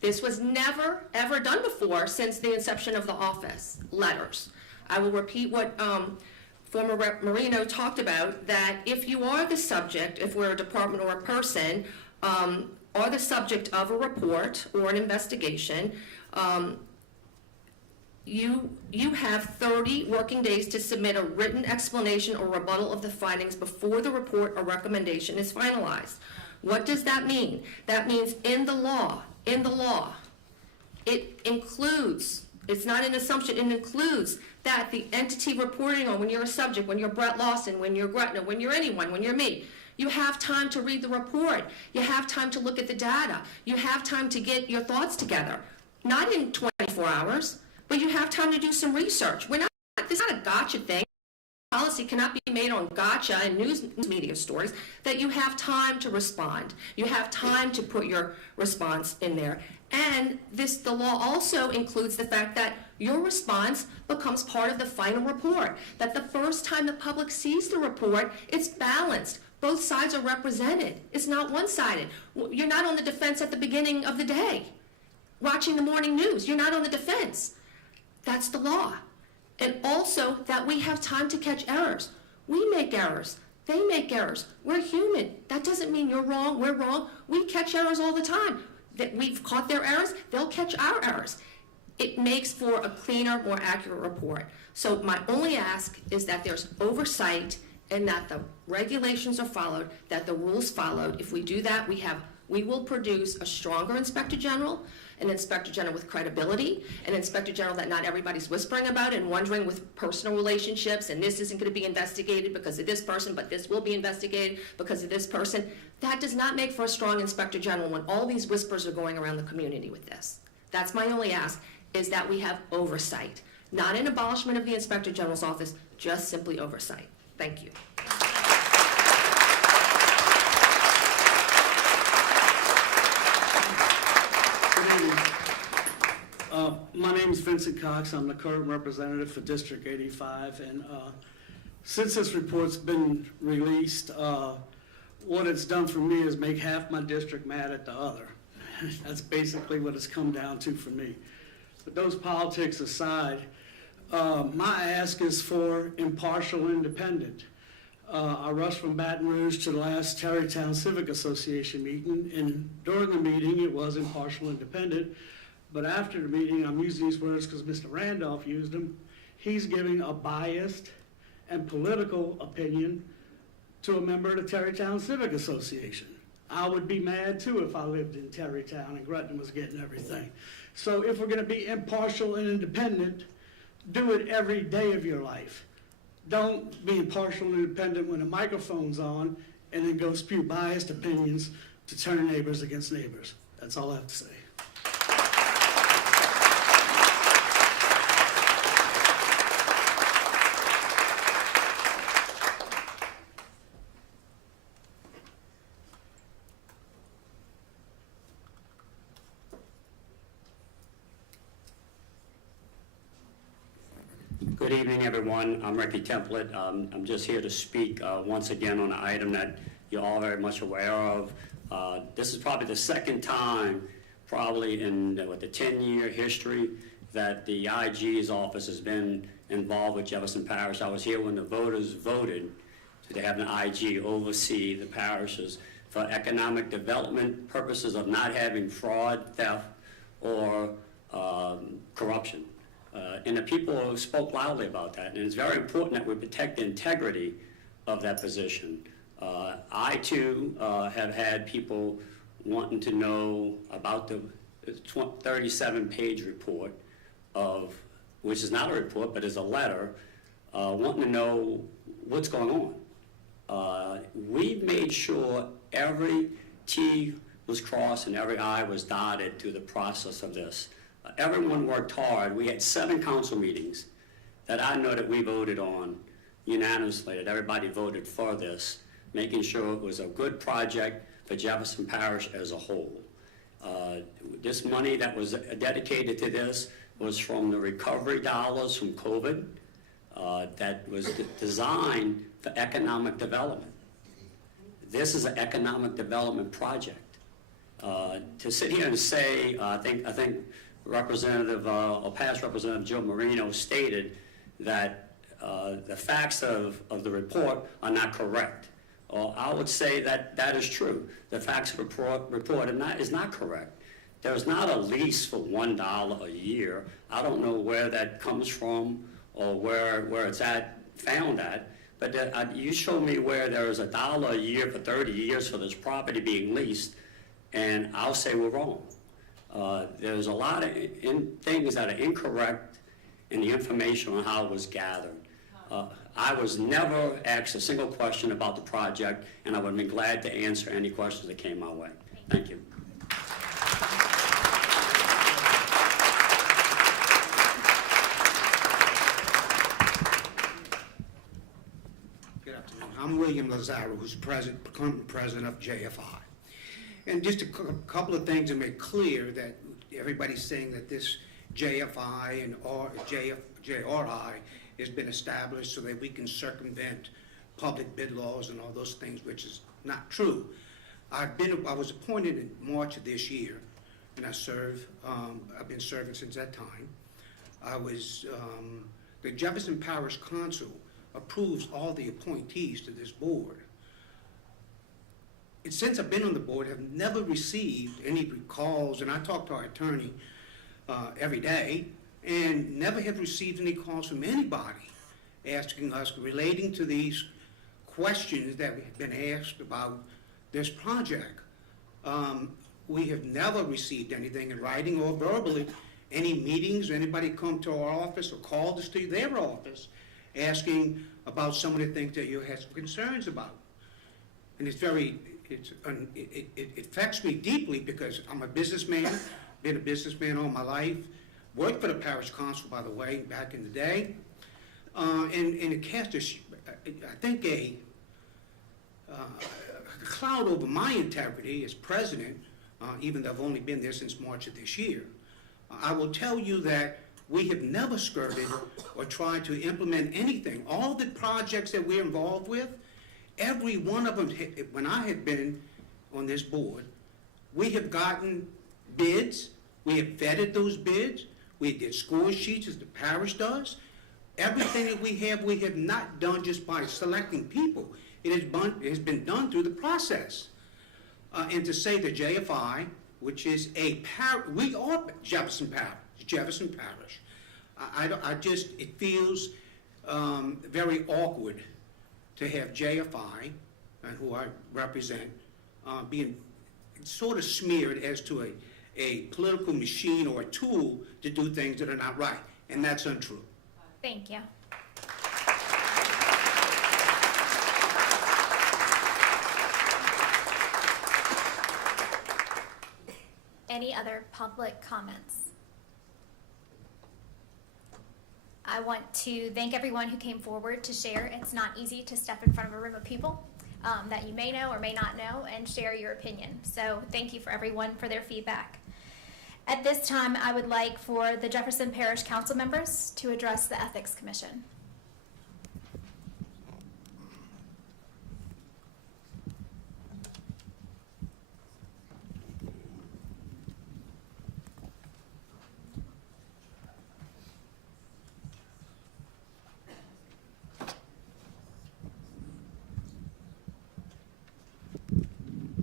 This was never, ever done before since the inception of the office, letters. I will repeat what former Rep. Marino talked about, that if you are the subject, if we're a department or a person, are the subject of a report or an investigation, you have 30 working days to submit a written explanation or rebuttal of the findings before the report or recommendation is finalized. What does that mean? That means in the law, it includes, it's not an assumption, it includes that the entity reporting on, when you're a subject, when you're Brett Lawson, when you're Gretna, when you're anyone, when you're me, you have time to read the report. You have time to look at the data. You have time to get your thoughts together. Not in 24 hours, but you have time to do some research. This is not a gotcha thing. Policy cannot be made on gotcha and news media stories, that you have time to respond. You have time to put your response in there. And the law also includes the fact that your response becomes part of the final report, that the first time the public sees the report, it's balanced. Both sides are represented. It's not one-sided. You're not on the defense at the beginning of the day. Watching the morning news, you're not on the defense. That's the law. And also that we have time to catch errors. We make errors. They make errors. We're human. That doesn't mean you're wrong, we're wrong. We catch errors all the time. That we've caught their errors, they'll catch our errors. It makes for a cleaner, more accurate report. So my only ask is that there's oversight and that the regulations are followed, that the rules followed. If we do that, we will produce a stronger Inspector General, an Inspector General with credibility, an Inspector General that not everybody's whispering about and wondering with personal relationships, and this isn't going to be investigated because of this person, but this will be investigated because of this person. That does not make for a strong Inspector General when all these whispers are going around the community with this. That's my only ask, is that we have oversight. Not an abolishment of the Inspector General's office, just simply oversight. Thank you. My name is Vincent Cox. I'm the current representative for District 85, and since this report's been released, what it's done for me is make half my district mad at the other. That's basically what it's come down to for me. But those politics aside, my ask is for impartial and independent. I rushed from Baton Rouge to the last Tarrytown Civic Association meeting, and during the meeting it was impartial and independent. But after the meeting, I'm using these words because Mr. Randolph used them, he's giving a biased and political opinion to a member of the Tarrytown Civic Association. I would be mad too if I lived in Tarrytown and Gretna was getting everything. So if we're gonna be impartial and independent, do it every day of your life. Don't be impartial and independent when the microphone's on and then go spew biased opinions to turn neighbors against neighbors. That's all I have to say. Good evening, everyone. I'm Ricky Template. I'm just here to speak once again on an item that you're all very much aware of. This is probably the second time, probably in the 10-year history, that the IG's office has been involved with Jefferson Parish. I was here when the voters voted to have an IG oversee the parish's for economic development purposes of not having fraud, theft, or corruption. And the people spoke loudly about that, and it's very important that we protect the integrity of that position. I too have had people wanting to know about the 37-page report of, which is not a report, but is a letter, wanting to know what's going on. We've made sure every T was crossed and every I was dotted through the process of this. Everyone worked hard. We had 7 council meetings that I know that we voted on unanimously, that everybody voted for this, making sure it was a good project for Jefferson Parish as a whole. This money that was dedicated to this was from the recovery dollars from COVID that was designed for economic development. This is an economic development project. To sit here and say, I think Representative, or past Representative Joe Marino stated that the facts of the report are not correct. I would say that that is true. The facts of the report is not correct. There's not a lease for $1 a year. I don't know where that comes from or where it's found at, but you show me where there is $1 a year for 30 years for this property being leased, and I'll say we're wrong. There's a lot of things that are incorrect in the information on how it was gathered. I was never asked a single question about the project, and I would have been glad to answer any questions that came my way. Thank you. Good afternoon. I'm William Lazaro, who's current president of JFI. And just a couple of things to make clear that everybody's saying that this JFI and JRI has been established so that we can circumvent public bid laws and all those things, which is not true. I was appointed in March of this year, and I've been serving since that time. The Jefferson Parish Council approves all the appointees to this board. Since I've been on the board, I've never received any calls, and I talk to our attorney every day, and never have received any calls from anybody asking us, relating to these questions that we've been asked about this project. We have never received anything in writing or verbally, any meetings, or anybody come to our office or called us to their office asking about some of the things that you have some concerns about. And it affects me deeply because I'm a businessman, been a businessman all my life, worked for the parish council, by the way, back in the day, and it cast a cloud over my integrity as president, even though I've only been there since March of this year. I will tell you that we have never skirted or tried to implement anything. All the projects that we're involved with, every one of them, when I had been on this board, we have gotten bids, we have vetted those bids, we did score sheets as the parish does. Everything that we have not done just by selecting people. It has been done through the process. And to say that JFI, which is we are Jefferson Parish. It feels very awkward to have JFI, who I represent, being sort of smeared as to a political machine or a tool to do things that are not right, and that's untrue. Thank you. Any other public comments? I want to thank everyone who came forward to share. It's not easy to step in front of a room of people that you may know or may not know and share your opinion. So thank you for everyone for their feedback. At this time, I would like for the Jefferson Parish Council members to address the Ethics Commission.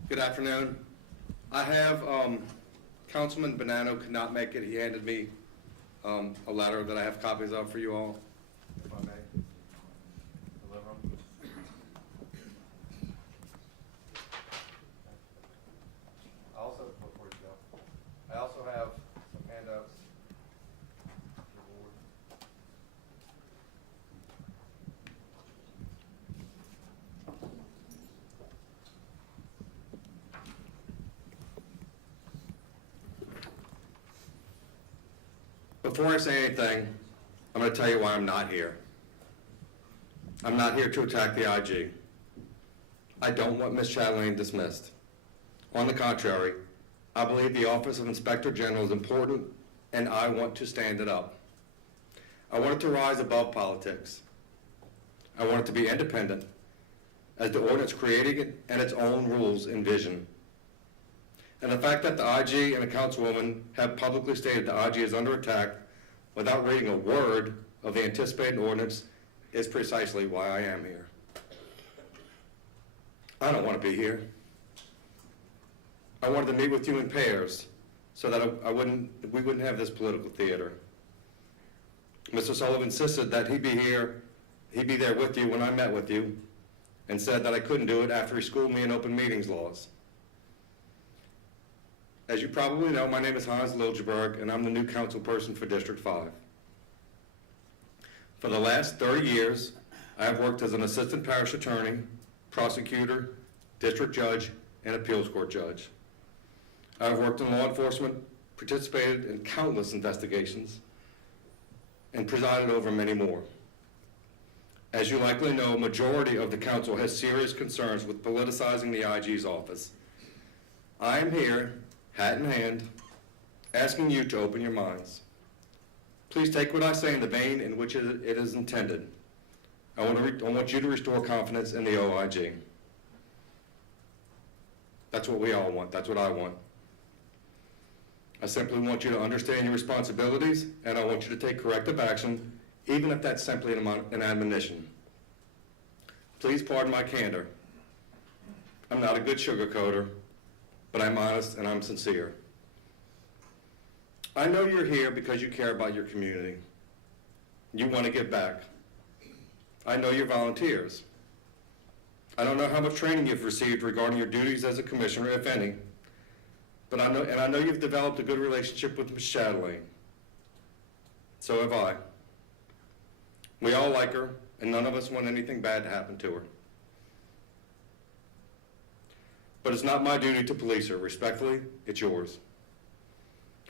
Good afternoon. I have, Councilman Bonanno could not make it. He handed me a letter that I have copies of for you all. If I may deliver them. Before you go, I also have some handouts. Before I say anything, I'm going to tell you why I'm not here. I'm not here to attack the IG. I don't want Ms. Chatelain dismissed. On the contrary, I believe the Office of Inspector General is important, and I want to stand it up. I want it to rise above politics. I want it to be independent, as the ordinance creating it and its own rules envision. And the fact that the IG and the councilwoman have publicly stated the IG is under attack without reading a word of the anticipated ordinance is precisely why I am here. I don't want to be here. I wanted to meet with you in pairs so that we wouldn't have this political theater. Mr. Sullivan insisted that he'd be there with you when I met with you, and said that I couldn't do it after he schooled me in open meetings laws. As you probably know, my name is Hans Liljeberg, and I'm the new council person for District 5. For the last 30 years, I have worked as an assistant parish attorney, prosecutor, district judge, and appeals court judge. I have worked in law enforcement, participated in countless investigations, and presided over many more. As you likely know, a majority of the council has serious concerns with politicizing the IG's office. I am here, hat in hand, asking you to open your minds. Please take what I say in the vein in which it is intended. I want you to restore confidence in the OIG. That's what we all want. That's what I want. I simply want you to understand your responsibilities, and I want you to take corrective action, even if that's simply an admonition. Please pardon my candor. I'm not a good sugarcoater, but I'm honest and I'm sincere. I know you're here because you care about your community. You want to give back. I know you're volunteers. I don't know how much training you've received regarding your duties as a commissioner, if any, but I know you've developed a good relationship with Ms. Chatelain. So have I. We all like her, and none of us want anything bad to happen to her. But it's not my duty to police her. Respectfully, it's yours.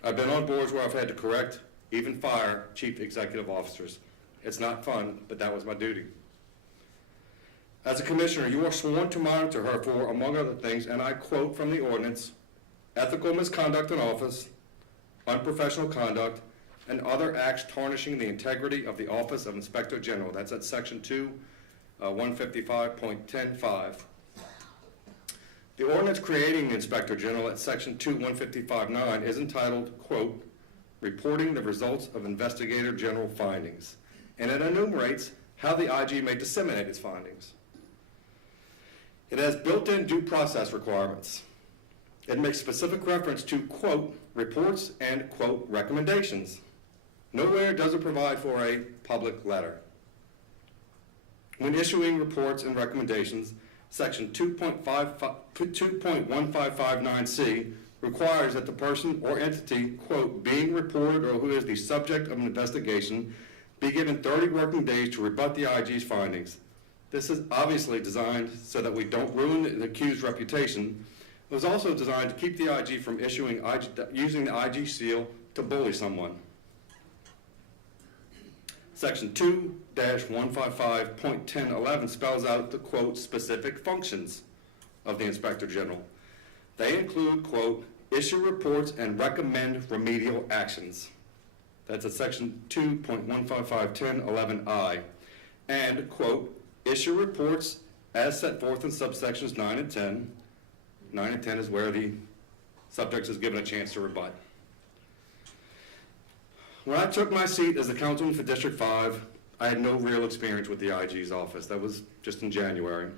I've been on boards where I've had to correct, even fire, chief executive officers. It's not fun, but that was my duty. As a commissioner, you are sworn to monitor her for, among other things, and I quote from the ordinance, ethical misconduct in office, unprofessional conduct, and other acts tarnishing the integrity of the Office of Inspector General. That's at Section 2, 155.105. The ordinance creating the Inspector General at Section 2, 155.9 is entitled, quote, reporting the results of Investigator General findings, and it enumerates how the IG may disseminate its findings. It has built-in due process requirements. It makes specific reference to, quote, reports and, quote, recommendations. Nowhere does it provide for a public letter. When issuing reports and recommendations, Section 2.1559C requires that the person or entity, quote, being reported or who is the subject of an investigation be given 30 working days to rebut the IG's findings. This is obviously designed so that we don't ruin the accused's reputation. It was also designed to keep the IG from using the IG seal to bully someone. Section 2-155.1011 spells out the, quote, specific functions of the Inspector General. They include, quote, issue reports and recommend remedial actions. That's at Section 2.155.1011I. And, quote, issue reports as set forth in subsections 9 and 10. 9 and 10 is where the subject is given a chance to rebut. When I took my seat as the councilman for District 5, I had no real experience with the IG's office. That was just in January.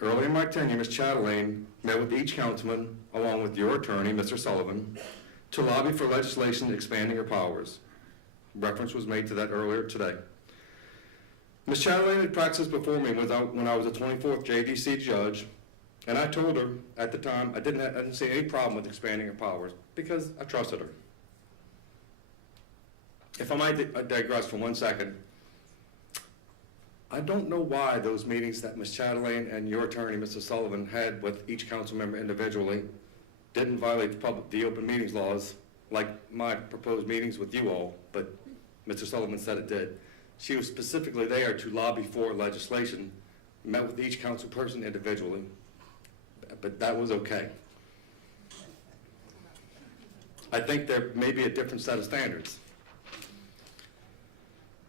Early in my tenure, Ms. Chatelain met with each councilman, along with your attorney, Mr. Sullivan, to lobby for legislation expanding her powers. Reference was made to that earlier today. Ms. Chatelain had practiced before me when I was a 24th JDC judge, and I told her at the time I didn't see any problem with expanding her powers because I trusted her. If I might digress for 1 second, I don't know why those meetings that Ms. Chatelain and your attorney, Mr. Sullivan, had with each council member individually didn't violate the open meetings laws like my proposed meetings with you all, but Mr. Sullivan said it did. She was specifically there to lobby for legislation, met with each council person individually, but that was okay. I think there may be a different set of standards.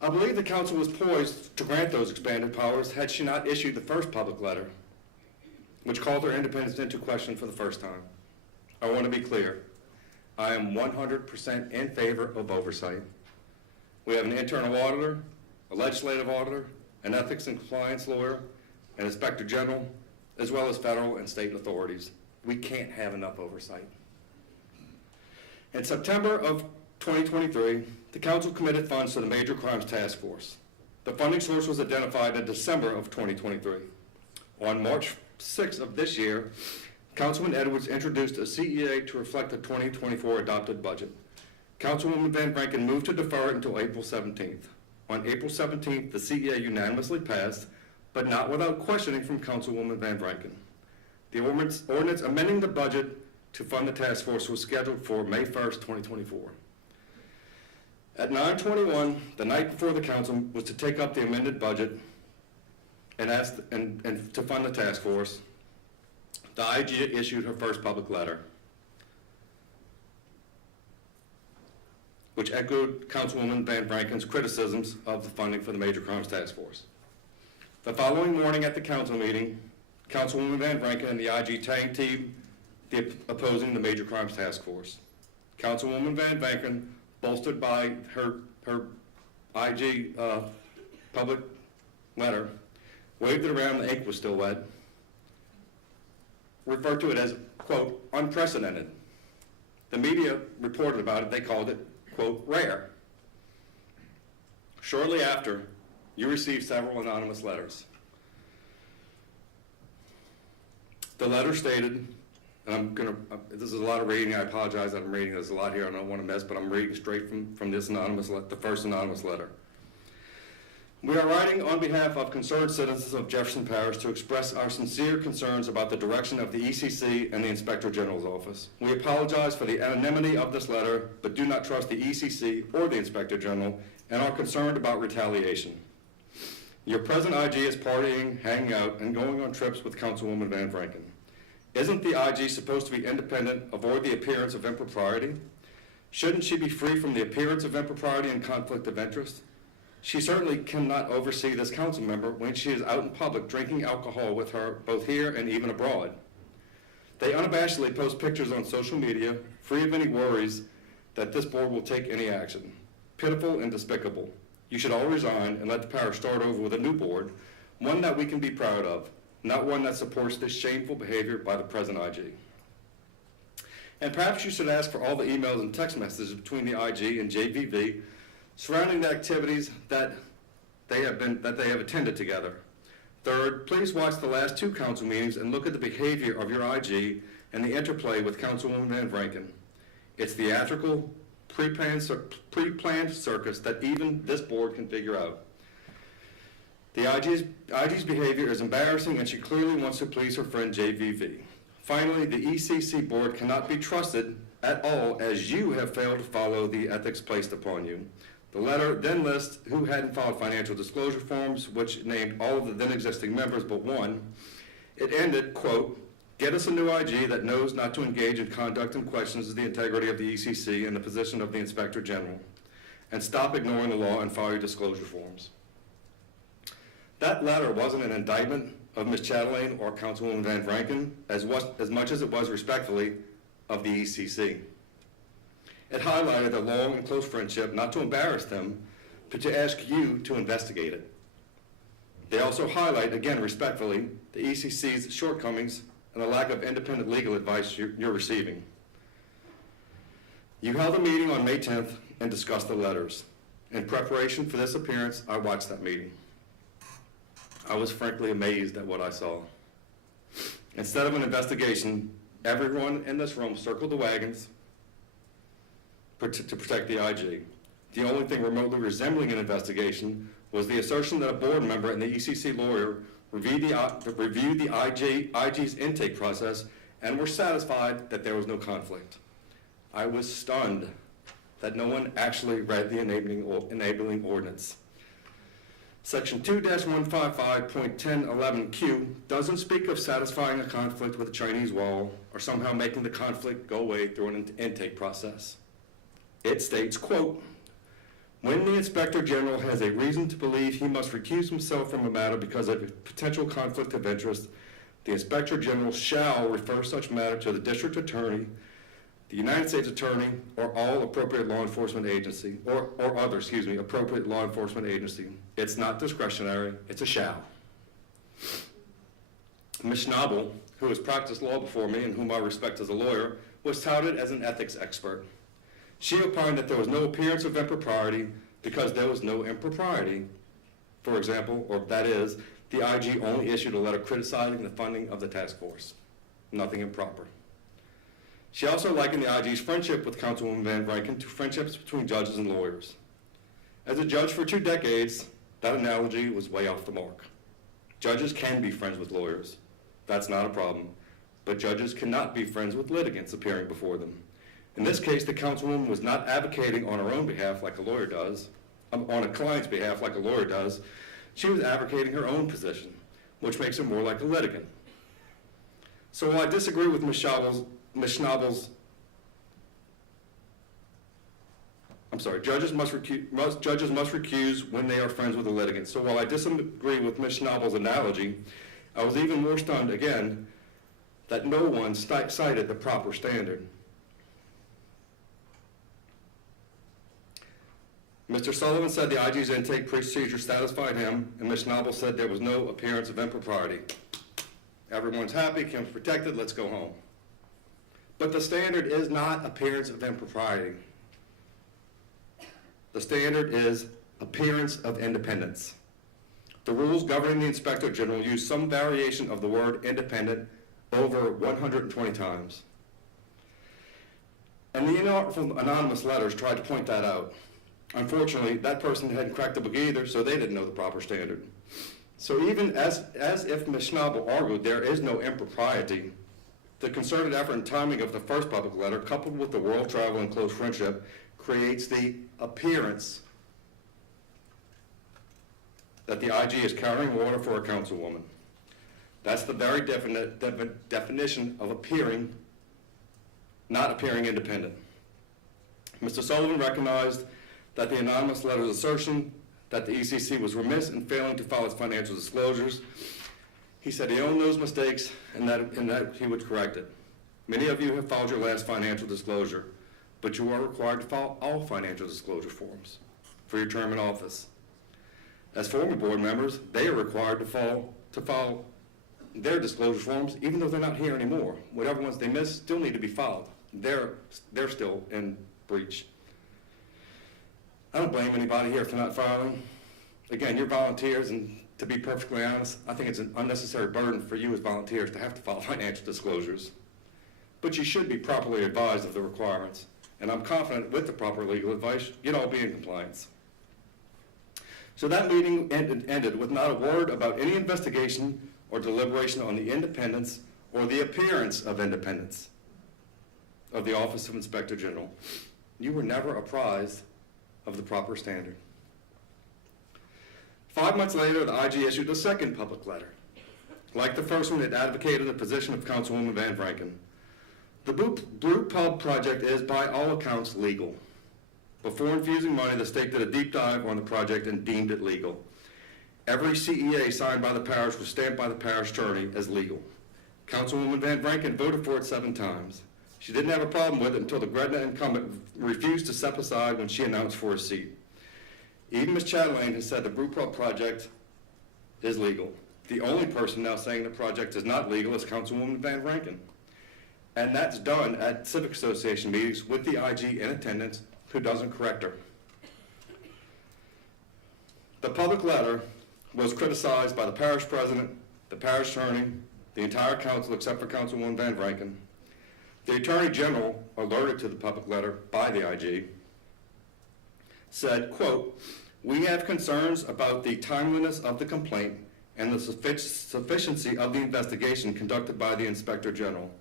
I believe the council was poised to grant those expanded powers had she not issued the first public letter, which called her independence into question for the first time. I want to be clear. I am 100% in favor of oversight. We have an internal auditor, a legislative auditor, an ethics and compliance lawyer, an inspector general, as well as federal and state authorities. We can't have enough oversight. In September of 2023, the council committed funds to the Major Crimes Task Force. The funding source was identified in December of 2023. On March 6th of this year, Councilman Edwards introduced a CEA to reflect the 2024 adopted budget. Councilwoman Van Branken moved to defer it until April 17th. On April 17th, the CEA unanimously passed, but not without questioning from Councilwoman Van Branken. The ordinance amending the budget to fund the task force was scheduled for May 1st, 2024. At 9:21, the night before the council was to take up the amended budget and to fund the task force, the IG issued her first public letter, which echoed Councilwoman Van Branken's criticisms of the funding for the Major Crimes Task Force. The following morning at the council meeting, Councilwoman Van Branken and the IG tag team opposing the Major Crimes Task Force. Councilwoman Van Branken, bolstered by her IG public letter, waved it around, the ink was still wet, referred to it as, quote, unprecedented. The media reported about it, they called it, quote, rare. Shortly after, you received several anonymous letters. The letter stated, and this is a lot of reading, I apologize that I'm reading, there's a lot here I don't want to miss, but I'm reading straight from this the first anonymous letter. We are writing on behalf of concerned citizens of Jefferson Parish to express our sincere concerns about the direction of the ECC and the Inspector General's office. We apologize for the anonymity of this letter, but do not trust the ECC or the Inspector General and are concerned about retaliation. Your present IG is partying, hanging out, and going on trips with Councilwoman Van Branken. Isn't the IG supposed to be independent, avoid the appearance of impropriety? Shouldn't she be free from the appearance of impropriety and conflict of interest? She certainly cannot oversee this council member when she is out in public drinking alcohol with her, both here and even abroad. They unabashedly post pictures on social media, free of any worries that this board will take any action. Pitiful and despicable. You should all resign and let the parish start over with a new board, one that we can be proud of, not one that supports this shameful behavior by the present IG. And perhaps you should ask for all the emails and text messages between the IG and JVV surrounding the activities that they have attended together. Third, please watch the last two council meetings and look at the behavior of your IG and the interplay with Councilwoman Van Branken. It's theatrical, pre-planned circus that even this board can figure out. The IG's behavior is embarrassing, and she clearly wants to please her friend JVV. Finally, the ECC board cannot be trusted at all, as you have failed to follow the ethics placed upon you. The letter then lists who hadn't filed financial disclosure forms, which named all of the then existing members but one. It ended, quote, get us a new IG that knows not to engage in conduct and questions the integrity of the ECC and the position of the Inspector General, and stop ignoring the law and file your disclosure forms. That letter wasn't an indictment of Ms. Chatelain or Councilwoman Van Branken as much as it was respectfully of the ECC. It highlighted a long and close friendship, not to embarrass them, but to ask you to investigate it. They also highlight, again respectfully, the ECC's shortcomings and the lack of independent legal advice you're receiving. You held a meeting on May 10th and discussed the letters. In preparation for this appearance, I watched that meeting. I was frankly amazed at what I saw. Instead of an investigation, everyone in this room circled the wagons to protect the IG. The only thing remotely resembling an investigation was the assertion that a board member and the ECC lawyer reviewed the IG's intake process and were satisfied that there was no conflict. I was stunned that no one actually read the enabling ordinance. Section 2-155.1011Q doesn't speak of satisfying a conflict with a Chinese wall or somehow making the conflict go away through an intake process. It states, quote, when the Inspector General has a reason to believe he must recuse himself from a matter because of a potential conflict of interest, the Inspector General shall refer such matter to the District Attorney, the United States Attorney, or all appropriate law enforcement agency, or other, appropriate law enforcement agency. It's not discretionary, it's a shall. Ms. Schnabel, who has practiced law before me and whom I respect as a lawyer, was touted as an ethics expert. She opined that there was no appearance of impropriety because there was no impropriety. For example, or that is, the IG only issued a letter criticizing the funding of the task force. Nothing improper. She also likened the IG's friendship with Councilwoman Van Vranken to friendships between judges and lawyers. As a judge for 2 decades, that analogy was way off the mark. Judges can be friends with lawyers. That's not a problem. But judges cannot be friends with litigants appearing before them. In this case, the councilwoman was not advocating on her own behalf like a lawyer does, on a client's behalf like a lawyer does. She was advocating her own position, which makes her more like a litigant. So while I disagree with Ms. Schnabel's, judges must recuse when they are friends with a litigant. So while I disagree with Ms. Schnabel's analogy, I was even more stunned, again, that no one cited the proper standard. Mr. Sullivan said the IG's intake procedure satisfied him, and Ms. Schnabel said there was no appearance of impropriety. Everyone's happy, Kim's protected, let's go home. But the standard is not appearance of impropriety. The standard is appearance of independence. The rules governing the Inspector General use some variation of the word independent over 120 times. And the inartful anonymous letters tried to point that out. Unfortunately, that person hadn't cracked the book either, so they didn't know the proper standard. So even as if Ms. Schnabel argued there is no impropriety, the concerted effort and timing of the first public letter, coupled with the world travel and close friendship, creates the appearance that the IG is carrying water for a councilwoman. That's the very definition of appearing, not appearing independent. Mr. Sullivan recognized that the anonymous letter's assertion that the ECC was remiss in failing to file its financial disclosures. He said he owned those mistakes and that he would correct it. Many of you have filed your last financial disclosure, but you are required to file all financial disclosure forms for your term in office. As former board members, they are required to file their disclosure forms, even though they're not here anymore. Whatever ones they missed still need to be filed. They're still in breach. I don't blame anybody here for not filing. Again, you're volunteers, and to be perfectly honest, I think it's an unnecessary burden for you as volunteers to have to file financial disclosures. But you should be properly advised of the requirements, and I'm confident with the proper legal advice, you'd all be in compliance. So that meeting ended with not a word about any investigation or deliberation on the independence or the appearance of independence of the Office of Inspector General. You were never apprised of the proper standard. 5 months later, the IG issued a second public letter. Like the first one, it advocated the position of Councilwoman Van Vranken. The Blue Pub project is, by all accounts, legal. Before infusing money, the state did a deep dive on the project and deemed it legal. Every CEA signed by the parish was stamped by the parish attorney as legal. Councilwoman Van Vranken voted for it 7 times. She didn't have a problem with it until the Gretna incumbent refused to step aside when she announced for a seat. Even Ms. Chatelaine has said the Brew Pub project is legal. The only person now saying the project is not legal is Councilwoman Van Rankin. And that's done at Civic Association meetings with the IG in attendance, who doesn't correct her. The public letter was criticized by the parish president, the parish attorney, the entire council except for Councilwoman Van Rankin. The Attorney General, alerted to the public letter by the IG, said, quote, "We have concerns about the timeliness of the complaint and the sufficiency of the investigation conducted by the Inspector General.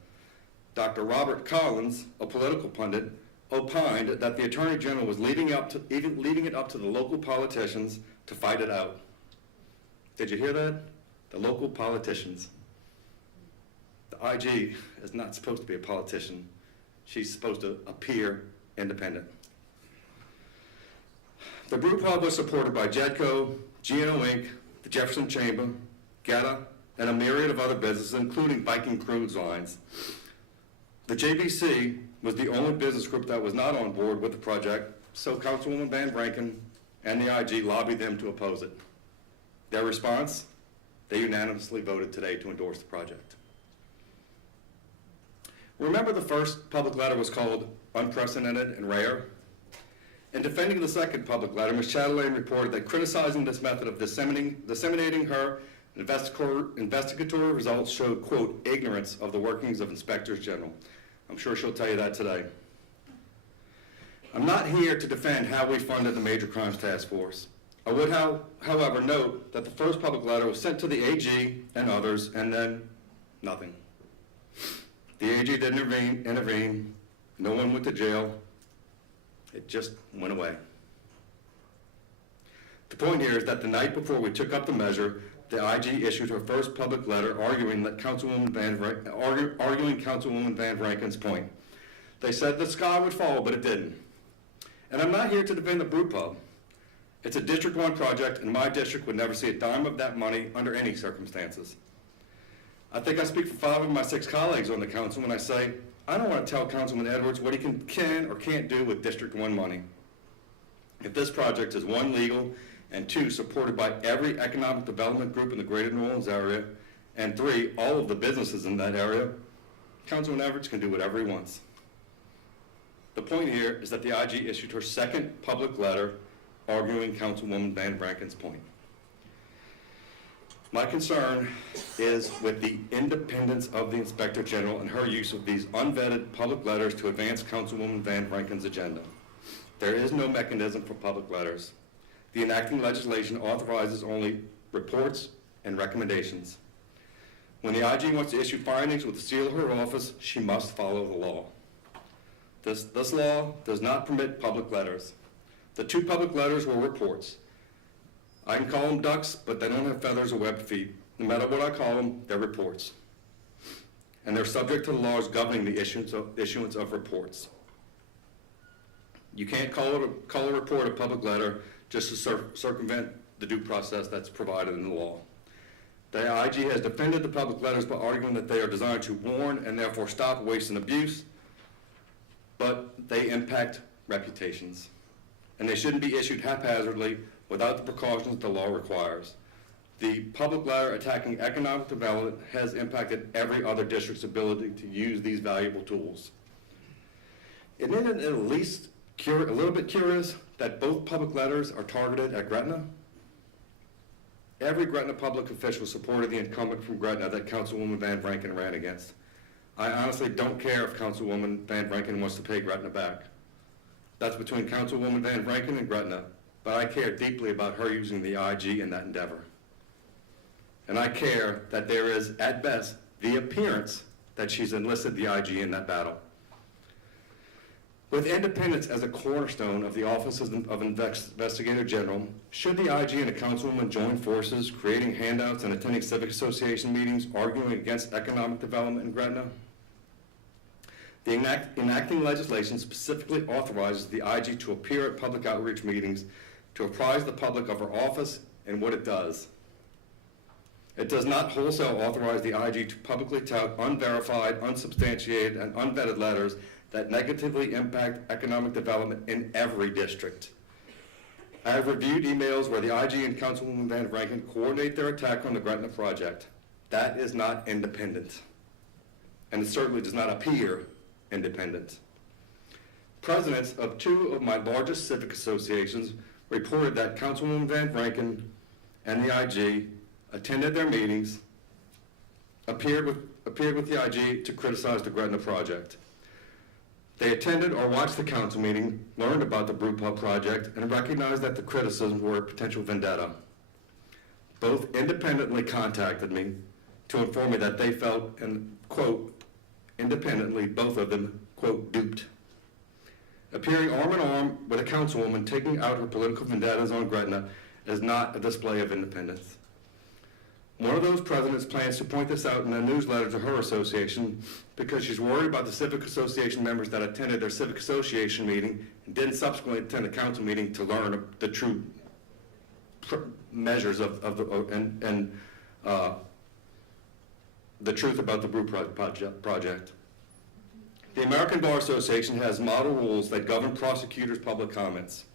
Dr. Robert Collins, a political pundit, opined that the Attorney General was leaving it up to the local politicians to fight it out." Did you hear that? The local politicians. The IG is not supposed to be a politician. She's supposed to appear independent. The brew pub was supported by Jedco, G&O Inc., the Jefferson Chamber, GETA, and a myriad of other businesses, including Viking Cruise Lines. The JBC was the only business group that was not on board with the project, so Councilwoman Van Rankin and the IG lobbied them to oppose it. Their response? They unanimously voted today to endorse the project. Remember, the first public letter was called unprecedented and rare? In defending the second public letter, Ms. Chatelain reported that criticizing this method of disseminating her investigatory results showed, quote, ignorance of the workings of inspectors general. I'm sure she'll tell you that today. I'm not here to defend how we funded the Major Crimes Task Force. I would, however, note that the first public letter was sent to the AG and others, and then nothing. The AG didn't intervene, no one went to jail, it just went away. The point here is that the night before we took up the measure, the IG issued her first public letter arguing Councilwoman Van Rankin's point. They said the sky would fall, but it didn't. And I'm not here to defend the brew pub. It's a District 1 project, and my district would never see a dime of that money under any circumstances. I think I speak for 5 of my 6 colleagues on the council when I say, I don't want to tell Councilman Edwards what he can or can't do with District 1 money. If this project is 1, legal, and 2, supported by every economic development group in the greater New Orleans area, and 3, all of the businesses in that area, Councilman Edwards can do whatever he wants. The point here is that the IG issued her second public letter arguing Councilwoman Van Rankin's point. My concern is with the independence of the Inspector General and her use of these unvetted public letters to advance Councilwoman Van Rankin's agenda. There is no mechanism for public letters. The enacting legislation authorizes only reports and recommendations. When the IG wants to issue findings with the seal of her office, she must follow the law. This law does not permit public letters. The 2 public letters were reports. I can call them ducks, but they don't have feathers or webbed feet. No matter what I call them, they're reports. And they're subject to the laws governing the issuance of reports. You can't call a report a public letter just to circumvent the due process that's provided in the law. The IG has defended the public letters by arguing that they are designed to warn and therefore stop waste and abuse, but they impact reputations. And they shouldn't be issued haphazardly without the precautions the law requires. The public letter attacking economic development has impacted every other district's ability to use these valuable tools. Isn't it at least a little bit curious that both public letters are targeted at Gretna? Every Gretna public official supported the incumbent from Gretna that Councilwoman Van Rankin ran against. I honestly don't care if Councilwoman Van Rankin wants to pay Gretna back. That's between Councilwoman Van Rankin and Gretna, but I care deeply about her using the IG in that endeavor. And I care that there is, at best, the appearance that she's enlisted the IG in that battle. With independence as a cornerstone of the Office of Investigator General, should the IG and the Councilwoman join forces, creating handouts and attending civic association meetings, arguing against economic development in Gretna? The enacting legislation specifically authorizes the IG to appear at public outreach meetings to apprise the public of her office and what it does. It does not wholesale authorize the IG to publicly tout unverified, unsubstantiated, and unvetted letters that negatively impact economic development in every district. I have reviewed emails where the IG and Councilwoman Van Rankin coordinate their attack on the Gretna project. That is not independent, and it certainly does not appear independent. Presidents of two of my largest civic associations reported that Councilwoman Van Rankin and the IG attended their meetings, appeared with the IG to criticize the Gretna project. They attended or watched the council meeting, learned about the brew pub project, and recognized that the criticisms were a potential vendetta. Both independently contacted me to inform me that they felt, and quote, independently, both of them, quote, duped. Appearing arm in arm with a councilwoman taking out her political vendettas on Gretna is not a display of independence. One of those presidents plans to point this out in a newsletter to her association because she's worried about the civic association members that attended their civic association meeting and didn't subsequently attend a council meeting to learn the true measures of the truth about the Brew project. The American Bar Association has model rules that govern prosecutors' public comments.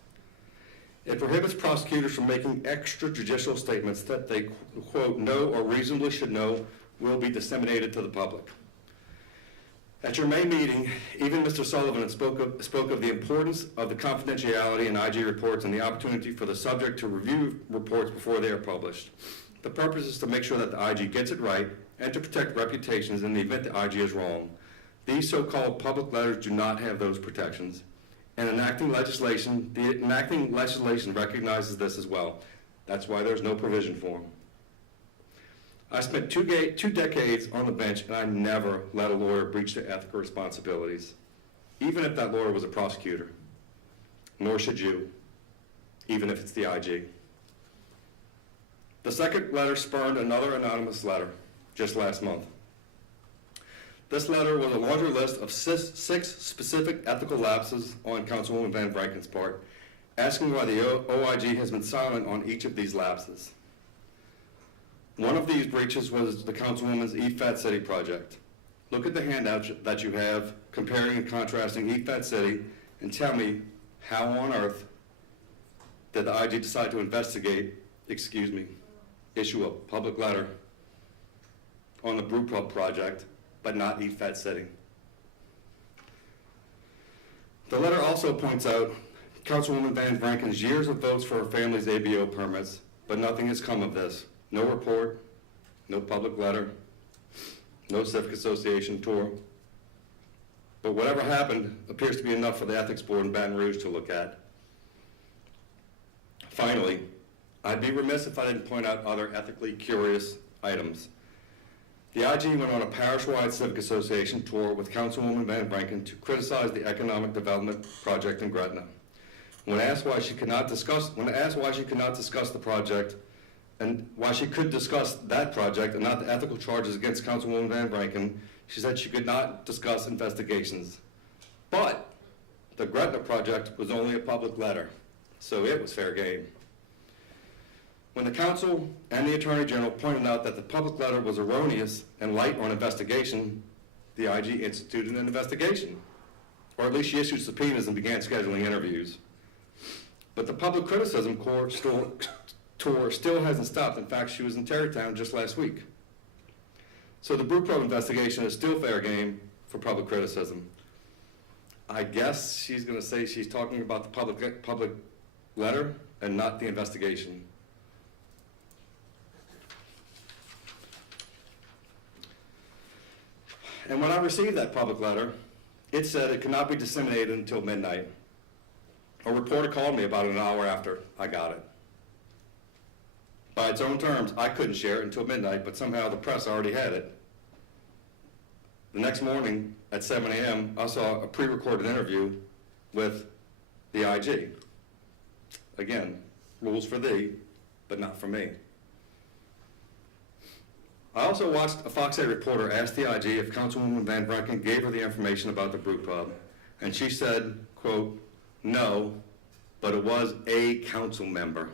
It prohibits prosecutors from making extrajudicial statements that they, quote, know or reasonably should know will be disseminated to the public. At your May meeting, even Mr. Sullivan spoke of the importance of the confidentiality in IG reports and the opportunity for the subject to review reports before they are published. The purpose is to make sure that the IG gets it right and to protect reputations in the event the IG is wrong. These so-called public letters do not have those protections. And the enacting legislation recognizes this as well. That's why there's no provision for them. I spent two decades on the bench, and I never let a lawyer breach their ethical responsibilities, even if that lawyer was a prosecutor. Nor should you, even if it's the IG. The second letter spurned another anonymous letter just last month. This letter was a laundry list of six specific ethical lapses on Councilwoman Van Rankin's part, asking why the OIG has been silent on each of these lapses. One of these breaches was the Councilwoman's EFAT City project. Look at the handout that you have comparing and contrasting EFAT City and tell me how on earth did the IG decide to issue a public letter on the Brew Pub project, but not EFAT City. The letter also points out Councilwoman Van Rankin's years of votes for her family's ABO permits, but nothing has come of this. No report, no public letter, no civic association tour. But whatever happened appears to be enough for the Ethics Board in Baton Rouge to look at. Finally, I'd be remiss if I didn't point out other ethically curious items. The IG went on a parish-wide civic association tour with Councilwoman Van Rankin to criticize the economic development project in Gretna. When asked why she could not discuss the project and why she could discuss that project and not the ethical charges against Councilwoman Van Rankin, she said she could not discuss investigations. But the Gretna project was only a public letter, so it was fair game. When the council and the Attorney General pointed out that the public letter was erroneous and light on investigation, the IG instituted an investigation, or at least she issued subpoenas and began scheduling interviews. But the public criticism tour still hasn't stopped. In fact, she was in Tarrytown just last week. So the Brew Pub investigation is still fair game for public criticism. I guess she's going to say she's talking about the public letter and not the investigation. And when I received that public letter, it said it could not be disseminated until midnight. A reporter called me about an hour after I got it. By its own terms, I couldn't share it until midnight, but somehow the press already had it. The next morning at 7 a.m., I saw a pre-recorded interview with the IG. Again, rules for thee, but not for me. I also watched a Fox 8 reporter ask the IG if Councilwoman Van Rankin gave her the information about the Brew Pub, and she said, quote, no, but it was a council member.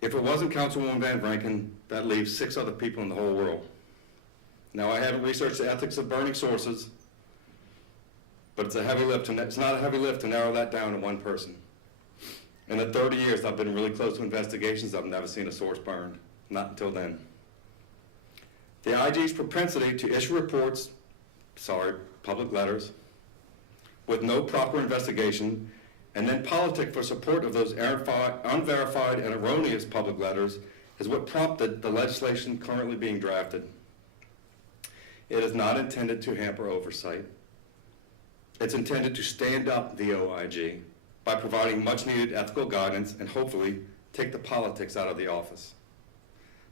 If it wasn't Councilwoman Van Rankin, that leaves 6 other people in the whole world. Now, I haven't researched the ethics of burning sources, but it's a heavy lift. It's not a heavy lift to narrow that down to one person. In the 30 years I've been really close to investigations, I've never seen a source burned. Not until then. The IG's propensity to issue reports, public letters, with no proper investigation, and then politic for support of those unverified and erroneous public letters is what prompted the legislation currently being drafted. It is not intended to hamper oversight. It's intended to stand up the OIG by providing much-needed ethical guidance and hopefully take the politics out of the office.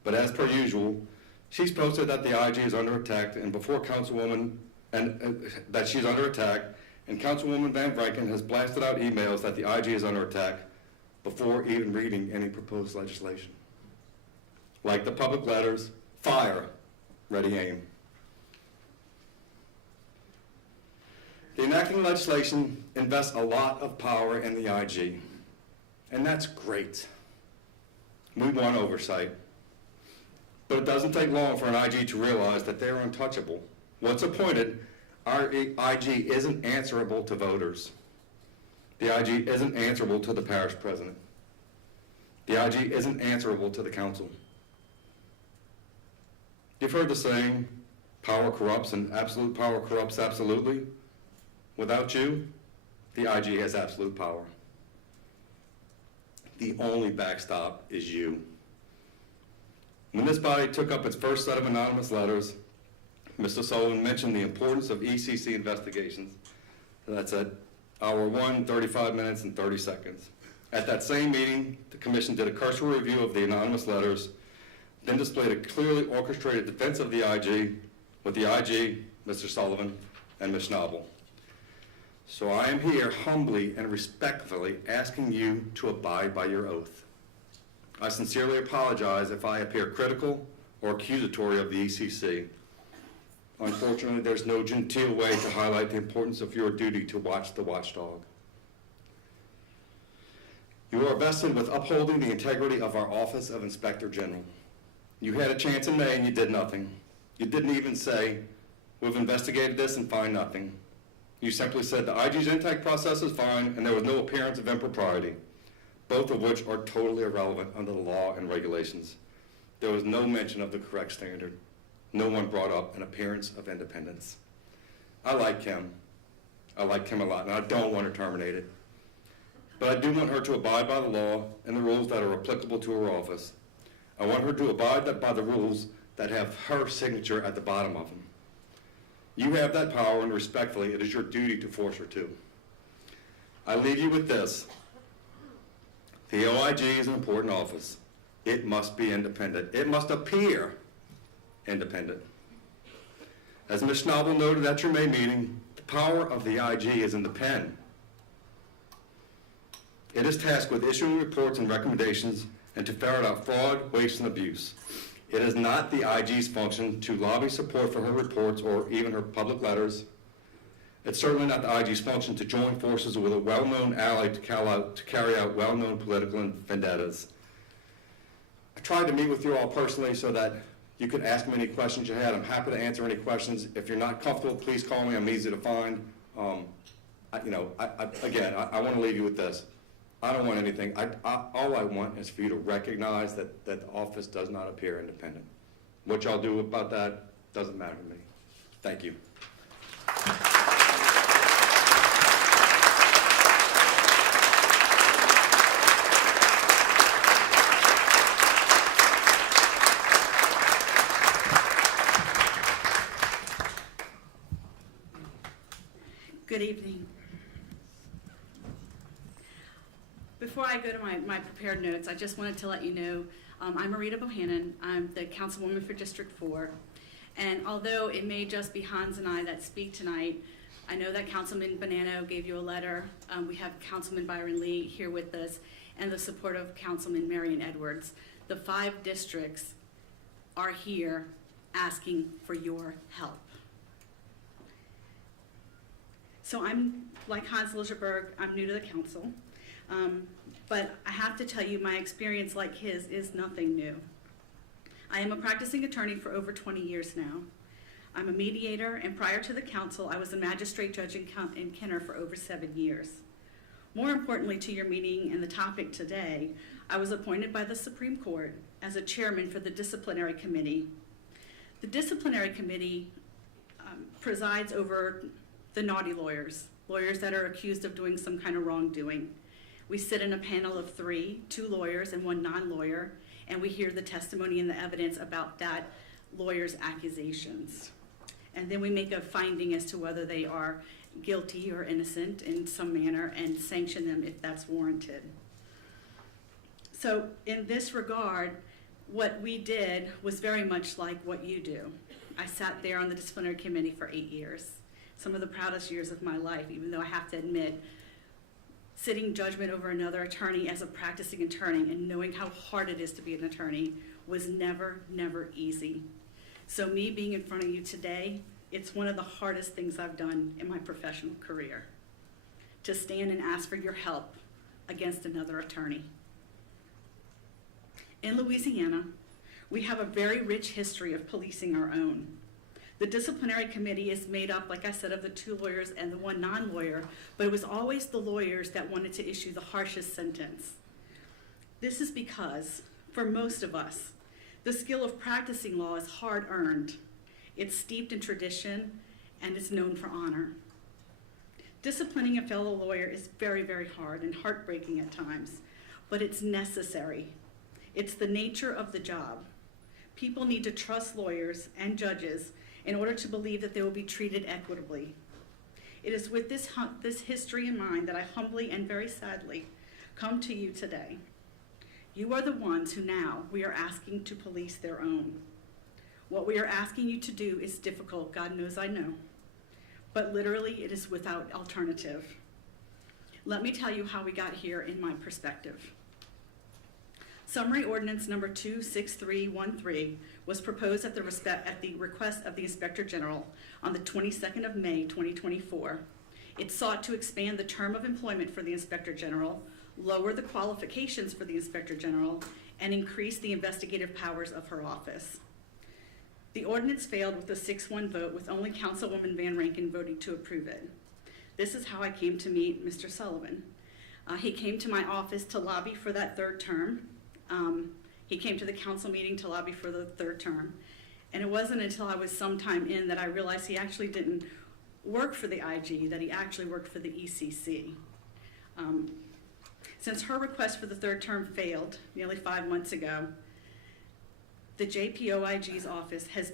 But as per usual, she's posted that the IG is under attack, and before Councilwoman, that she's under attack, and Councilwoman Van Vranken has blasted out emails that the IG is under attack before even reading any proposed legislation. Like the public letters, fire, ready, aim. The enacting legislation invests a lot of power in the IG, and that's great. We want oversight. But it doesn't take long for an IG to realize that they're untouchable. Once appointed, our IG isn't answerable to voters. The IG isn't answerable to the parish president. The IG isn't answerable to the council. You've heard the saying, power corrupts and absolute power corrupts absolutely. Without you, the IG has absolute power. The only backstop is you. When this body took up its first set of anonymous letters, Mr. Sullivan mentioned the importance of ECC investigations. That's at hour 1, 35 minutes and 30 seconds. At that same meeting, the commission did a cursory review of the anonymous letters, then displayed a clearly orchestrated defense of the IG with the IG, Mr. Sullivan, and Ms. Schnabel. So I am here humbly and respectfully asking you to abide by your oath. I sincerely apologize if I appear critical or accusatory of the ECC. Unfortunately, there's no genteel way to highlight the importance of your duty to watch the watchdog. You are vested with upholding the integrity of our Office of Inspector General. You had a chance in May and you did nothing. You didn't even say, we've investigated this and find nothing. You simply said the IG's intake process is fine and there was no appearance of impropriety, both of which are totally irrelevant under the law and regulations. There was no mention of the correct standard. No one brought up an appearance of independence. I like Kim. I like Kim a lot, and I don't want her terminated. But I do want her to abide by the law and the rules that are applicable to her office. I want her to abide by the rules that have her signature at the bottom of them. You have that power, and respectfully, it is your duty to force her to. I leave you with this. The OIG is an important office. It must be independent. It must appear independent. As Ms. Schnabel noted at your May meeting, the power of the IG is in the pen. It is tasked with issuing reports and recommendations and to ferret out fraud, waste, and abuse. It is not the IG's function to lobby support for her reports or even her public letters. It's certainly not the IG's function to join forces with a well-known ally to carry out well-known political vendettas. I tried to meet with you all personally so that you could ask me any questions you had. I'm happy to answer any questions. If you're not comfortable, please call me. I'm easy to find. Again, I want to leave you with this. I don't want anything. All I want is for you to recognize that the office does not appear independent. What y'all do about that doesn't matter to me. Thank you. Good evening. Before I go to my prepared notes, I just wanted to let you know, I'm Marita Bohannon. I'm the Councilwoman for District 4. And although it may just be Hans and I that speak tonight, I know that Councilman Bonanno gave you a letter. We have Councilman Byron Lee here with us and the support of Councilman Marion Edwards. The 5 districts are here asking for your help. So I'm, like Hans Licherberg, I'm new to the council, but I have to tell you my experience like his is nothing new. I am a practicing attorney for over 20 years now. I'm a mediator, and prior to the council, I was a magistrate judge in Kenner for over 7 years. More importantly to your meeting and the topic today, I was appointed by the Supreme Court as a chairman for the disciplinary committee. The disciplinary committee presides over the naughty lawyers that are accused of doing some kind of wrongdoing. We sit in a panel of 3, 2 lawyers and 1 non-lawyer, and we hear the testimony and the evidence about that lawyer's accusations. And then we make a finding as to whether they are guilty or innocent in some manner and sanction them if that's warranted. So in this regard, what we did was very much like what you do. I sat there on the disciplinary committee for 8 years, some of the proudest years of my life, even though I have to admit, sitting judgment over another attorney as a practicing attorney and knowing how hard it is to be an attorney was never, never easy. So me being in front of you today, it's one of the hardest things I've done in my professional career, to stand and ask for your help against another attorney. In Louisiana, we have a very rich history of policing our own. The disciplinary committee is made up, like I said, of the 2 lawyers and the 1 non-lawyer, but it was always the lawyers that wanted to issue the harshest sentence. This is because, for most of us, the skill of practicing law is hard-earned. It's steeped in tradition, and it's known for honor. Disciplining a fellow lawyer is very, very hard and heartbreaking at times, but it's necessary. It's the nature of the job. People need to trust lawyers and judges in order to believe that they will be treated equitably. It is with this history in mind that I humbly and very sadly come to you today. You are the ones who now we are asking to police their own. What we are asking you to do is difficult, God knows I know, but literally it is without alternative. Let me tell you how we got here in my perspective. Summary Ordinance Number 26313 was proposed at the request of the Inspector General on the 22nd of May 2024. It sought to expand the term of employment for the Inspector General, lower the qualifications for the Inspector General, and increase the investigative powers of her office. The ordinance failed with a 6-1 vote, with only Councilwoman Van Rankin voting to approve it. This is how I came to meet Mr. Sullivan. He came to my office to lobby for that 3rd term. He came to the council meeting to lobby for the 3rd term. And it wasn't until I was some time in that I realized he actually didn't work for the IG, that he actually worked for the ECC. Since her request for the 3rd term failed nearly 5 months ago, the JPOIG's office has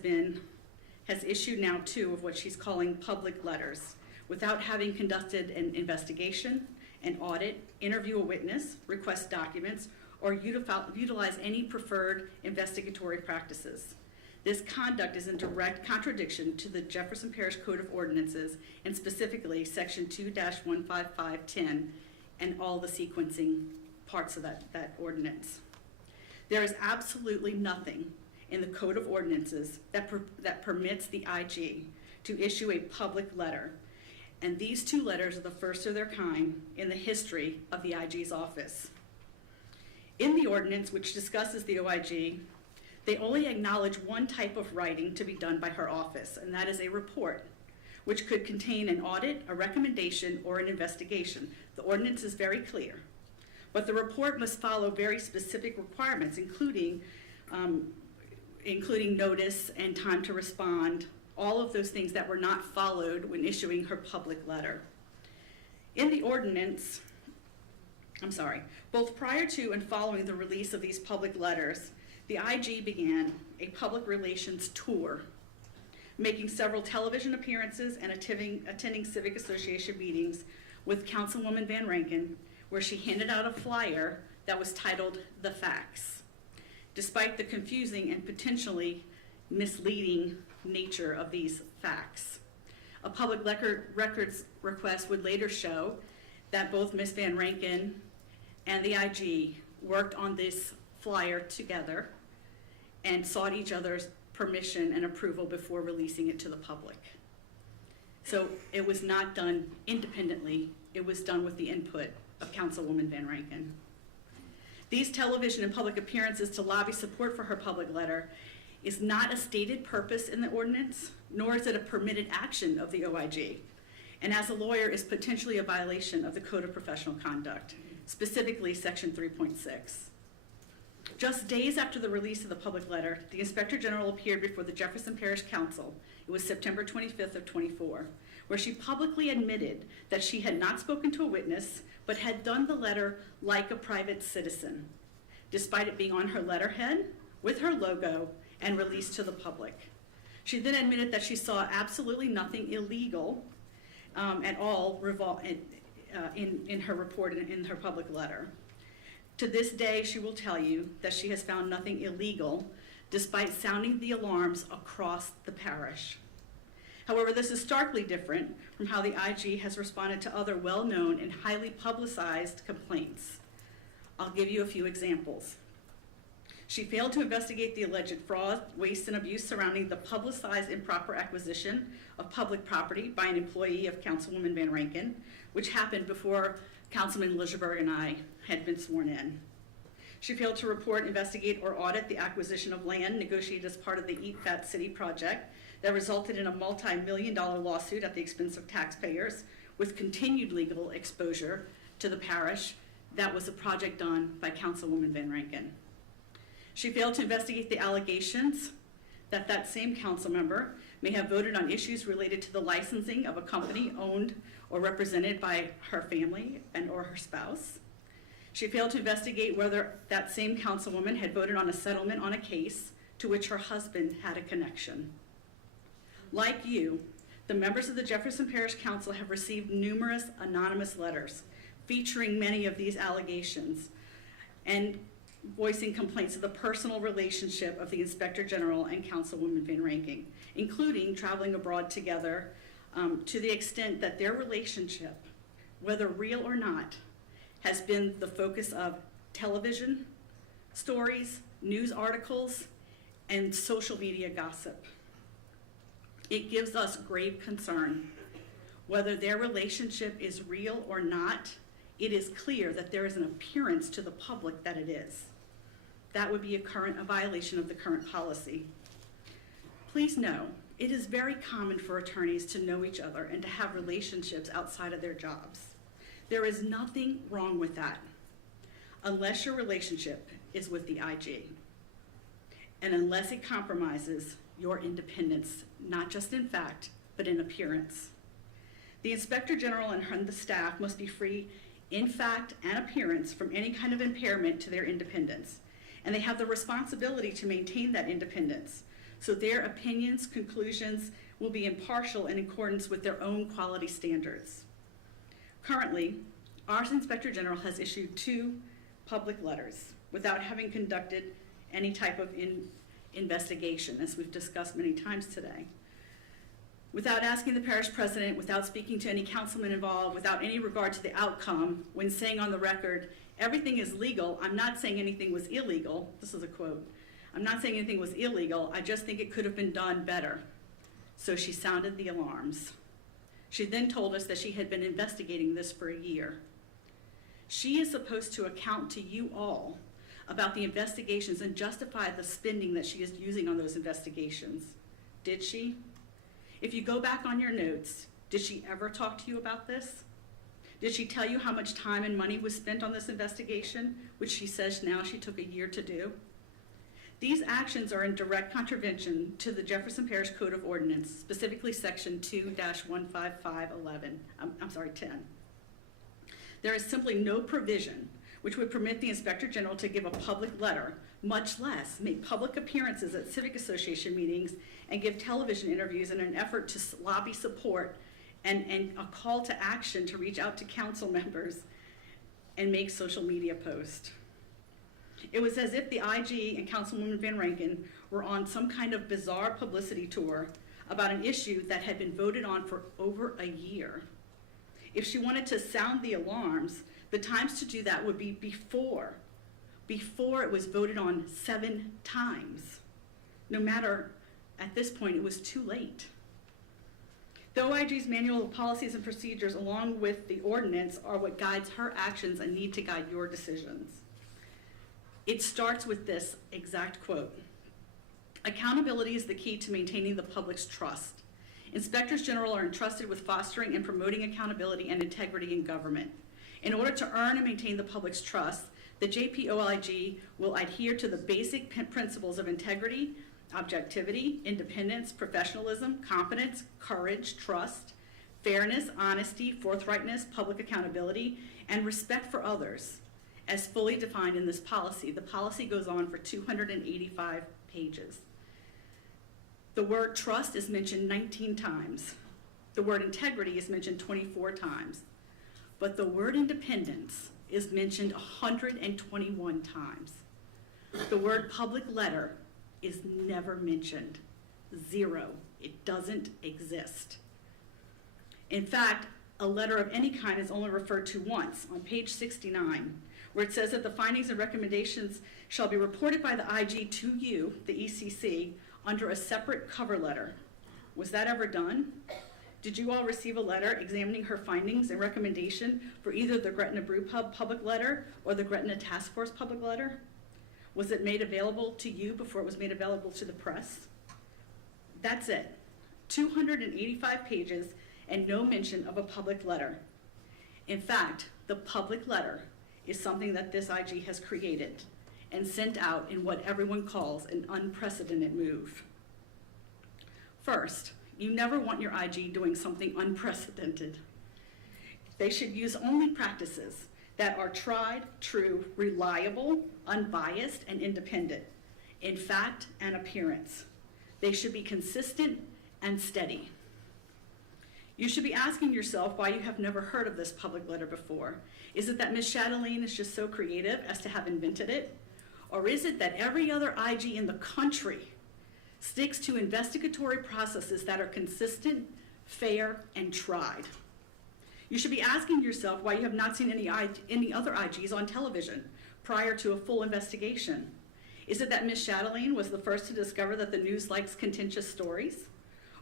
issued now 2 of what she's calling public letters without having conducted an investigation, an audit, interview a witness, request documents, or utilize any preferred investigatory practices. This conduct is in direct contradiction to the Jefferson Parish Code of Ordinances, and specifically Section 2-15510 and all the sequencing parts of that ordinance. There is absolutely nothing in the Code of Ordinances that permits the IG to issue a public letter, and these 2 letters are the first of their kind in the history of the IG's office. In the ordinance, which discusses the OIG, they only acknowledge one type of writing to be done by her office, and that is a report, which could contain an audit, a recommendation, or an investigation. The ordinance is very clear, but the report must follow very specific requirements, including notice and time to respond, all of those things that were not followed when issuing her public letter. In the ordinance, both prior to and following the release of these public letters, the IG began a public relations tour, making several television appearances and attending civic association meetings with Councilwoman Van Rankin, where she handed out a flyer that was titled "The Facts," despite the confusing and potentially misleading nature of these facts. A public records request would later show that both Ms. Van Rankin and the IG worked on this flyer together and sought each other's permission and approval before releasing it to the public. So it was not done independently, it was done with the input of Councilwoman Van Rankin. These television and public appearances to lobby support for her public letter is not a stated purpose in the ordinance, nor is it a permitted action of the OIG, and as a lawyer is potentially a violation of the Code of Professional Conduct, specifically Section 3.6. Just days after the release of the public letter, the Inspector General appeared before the Jefferson Parish Council. It was September 25th of 24, where she publicly admitted that she had not spoken to a witness, but had done the letter like a private citizen, despite it being on her letterhead, with her logo, and released to the public. She then admitted that she saw absolutely nothing illegal at all in her report and in her public letter. To this day, she will tell you that she has found nothing illegal, despite sounding the alarms across the parish. However, this is starkly different from how the IG has responded to other well-known and highly publicized complaints. I'll give you a few examples. She failed to investigate the alleged fraud, waste, and abuse surrounding the publicized improper acquisition of public property by an employee of Councilwoman Van Rankin, which happened before Councilman Lichtenberg and I had been sworn in. She failed to report, investigate, or audit the acquisition of land negotiated as part of the Eat Fat City project that resulted in a multi-million-dollar lawsuit at the expense of taxpayers with continued legal exposure to the parish. That was a project done by Councilwoman Van Rankin. She failed to investigate the allegations that that same council member may have voted on issues related to the licensing of a company owned or represented by her family and or her spouse. She failed to investigate whether that same councilwoman had voted on a settlement on a case to which her husband had a connection. Like you, the members of the Jefferson Parish Council have received numerous anonymous letters featuring many of these allegations and voicing complaints of the personal relationship of the Inspector General and Councilwoman Van Rankin, including traveling abroad together to the extent that their relationship, whether real or not, has been the focus of television, stories, news articles, and social media gossip. It gives us grave concern. Whether their relationship is real or not, it is clear that there is an appearance to the public that it is. That would be a violation of the current policy. Please know, it is very common for attorneys to know each other and to have relationships outside of their jobs. There is nothing wrong with that, unless your relationship is with the IG, and unless it compromises your independence, not just in fact, but in appearance. The Inspector General and the staff must be free in fact and appearance from any kind of impairment to their independence, and they have the responsibility to maintain that independence, so their opinions, conclusions will be impartial in accordance with their own quality standards. Currently, our Inspector General has issued 2 public letters without having conducted any type of investigation, as we've discussed many times today. Without asking the parish president, without speaking to any councilman involved, without any regard to the outcome, when saying on the record, everything is legal, I'm not saying anything was illegal, this is a quote, I'm not saying anything was illegal, I just think it could have been done better. So she sounded the alarms. She then told us that she had been investigating this for a year. She is supposed to account to you all about the investigations and justify the spending that she is using on those investigations. Did she? If you go back on your notes, did she ever talk to you about this? Did she tell you how much time and money was spent on this investigation, which she says now she took a year to do? These actions are in direct contravention to the Jefferson Parish Code of Ordinance, specifically Section 2-15511, 10. There is simply no provision which would permit the Inspector General to give a public letter, much less make public appearances at civic association meetings and give television interviews in an effort to lobby support and a call to action to reach out to council members and make social media posts. It was as if the IG and Councilwoman Van Rankin were on some kind of bizarre publicity tour about an issue that had been voted on for over a year. If she wanted to sound the alarms, the times to do that would be before it was voted on 7 times. No matter, at this point, it was too late. The OIG's manual of policies and procedures, along with the ordinance, are what guides her actions and need to guide your decisions. It starts with this exact quote. Accountability is the key to maintaining the public's trust. Inspectors general are entrusted with fostering and promoting accountability and integrity in government. In order to earn and maintain the public's trust, the JPOIG will adhere to the basic principles of integrity, objectivity, independence, professionalism, competence, courage, trust, fairness, honesty, forthrightness, public accountability, and respect for others, as fully defined in this policy. The policy goes on for 285 pages. The word trust is mentioned 19 times. The word integrity is mentioned 24 times. But the word independence is mentioned 121 times. The word public letter is never mentioned. 0. It doesn't exist. In fact, a letter of any kind is only referred to once on page 69, where it says that the findings and recommendations shall be reported by the IG to you, the ECC, under a separate cover letter. Was that ever done? Did you all receive a letter examining her findings and recommendation for either the Gretna Brew Pub public letter or the Gretna Task Force public letter? Was it made available to you before it was made available to the press? That's it. 285 pages and no mention of a public letter. In fact, the public letter is something that this IG has created and sent out in what everyone calls an unprecedented move. First, you never want your IG doing something unprecedented. They should use only practices that are tried, true, reliable, unbiased, and independent in fact and appearance. They should be consistent and steady. You should be asking yourself why you have never heard of this public letter before. Is it that Ms. Chatelain is just so creative as to have invented it? Or is it that every other IG in the country sticks to investigatory processes that are consistent, fair, and tried? You should be asking yourself why you have not seen any other IGs on television prior to a full investigation. Is it that Ms. Chatelain was the first to discover that the news likes contentious stories?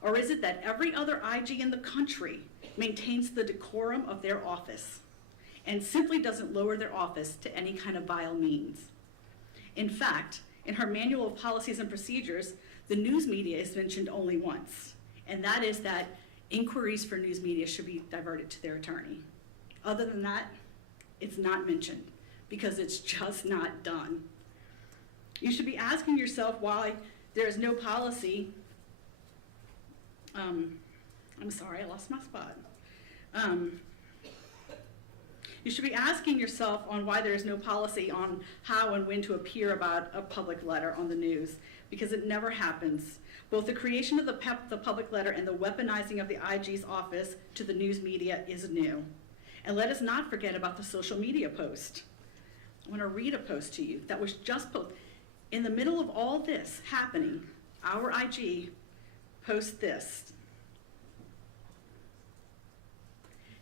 Or is it that every other IG in the country maintains the decorum of their office and simply doesn't lower their office to any kind of vile means? In fact, in her manual of policies and procedures, the news media is mentioned only once, and that is that inquiries for news media should be diverted to their attorney. Other than that, it's not mentioned because it's just not done. You should be asking yourself why there is no policy. I'm sorry, I lost my spot. You should be asking yourself on why there is no policy on how and when to appear about a public letter on the news, because it never happens. Both the creation of the public letter and the weaponizing of the IG's office to the news media is new. And let us not forget about the social media post. I want to read a post to you that was just posted. In the middle of all this happening, our IG posts this.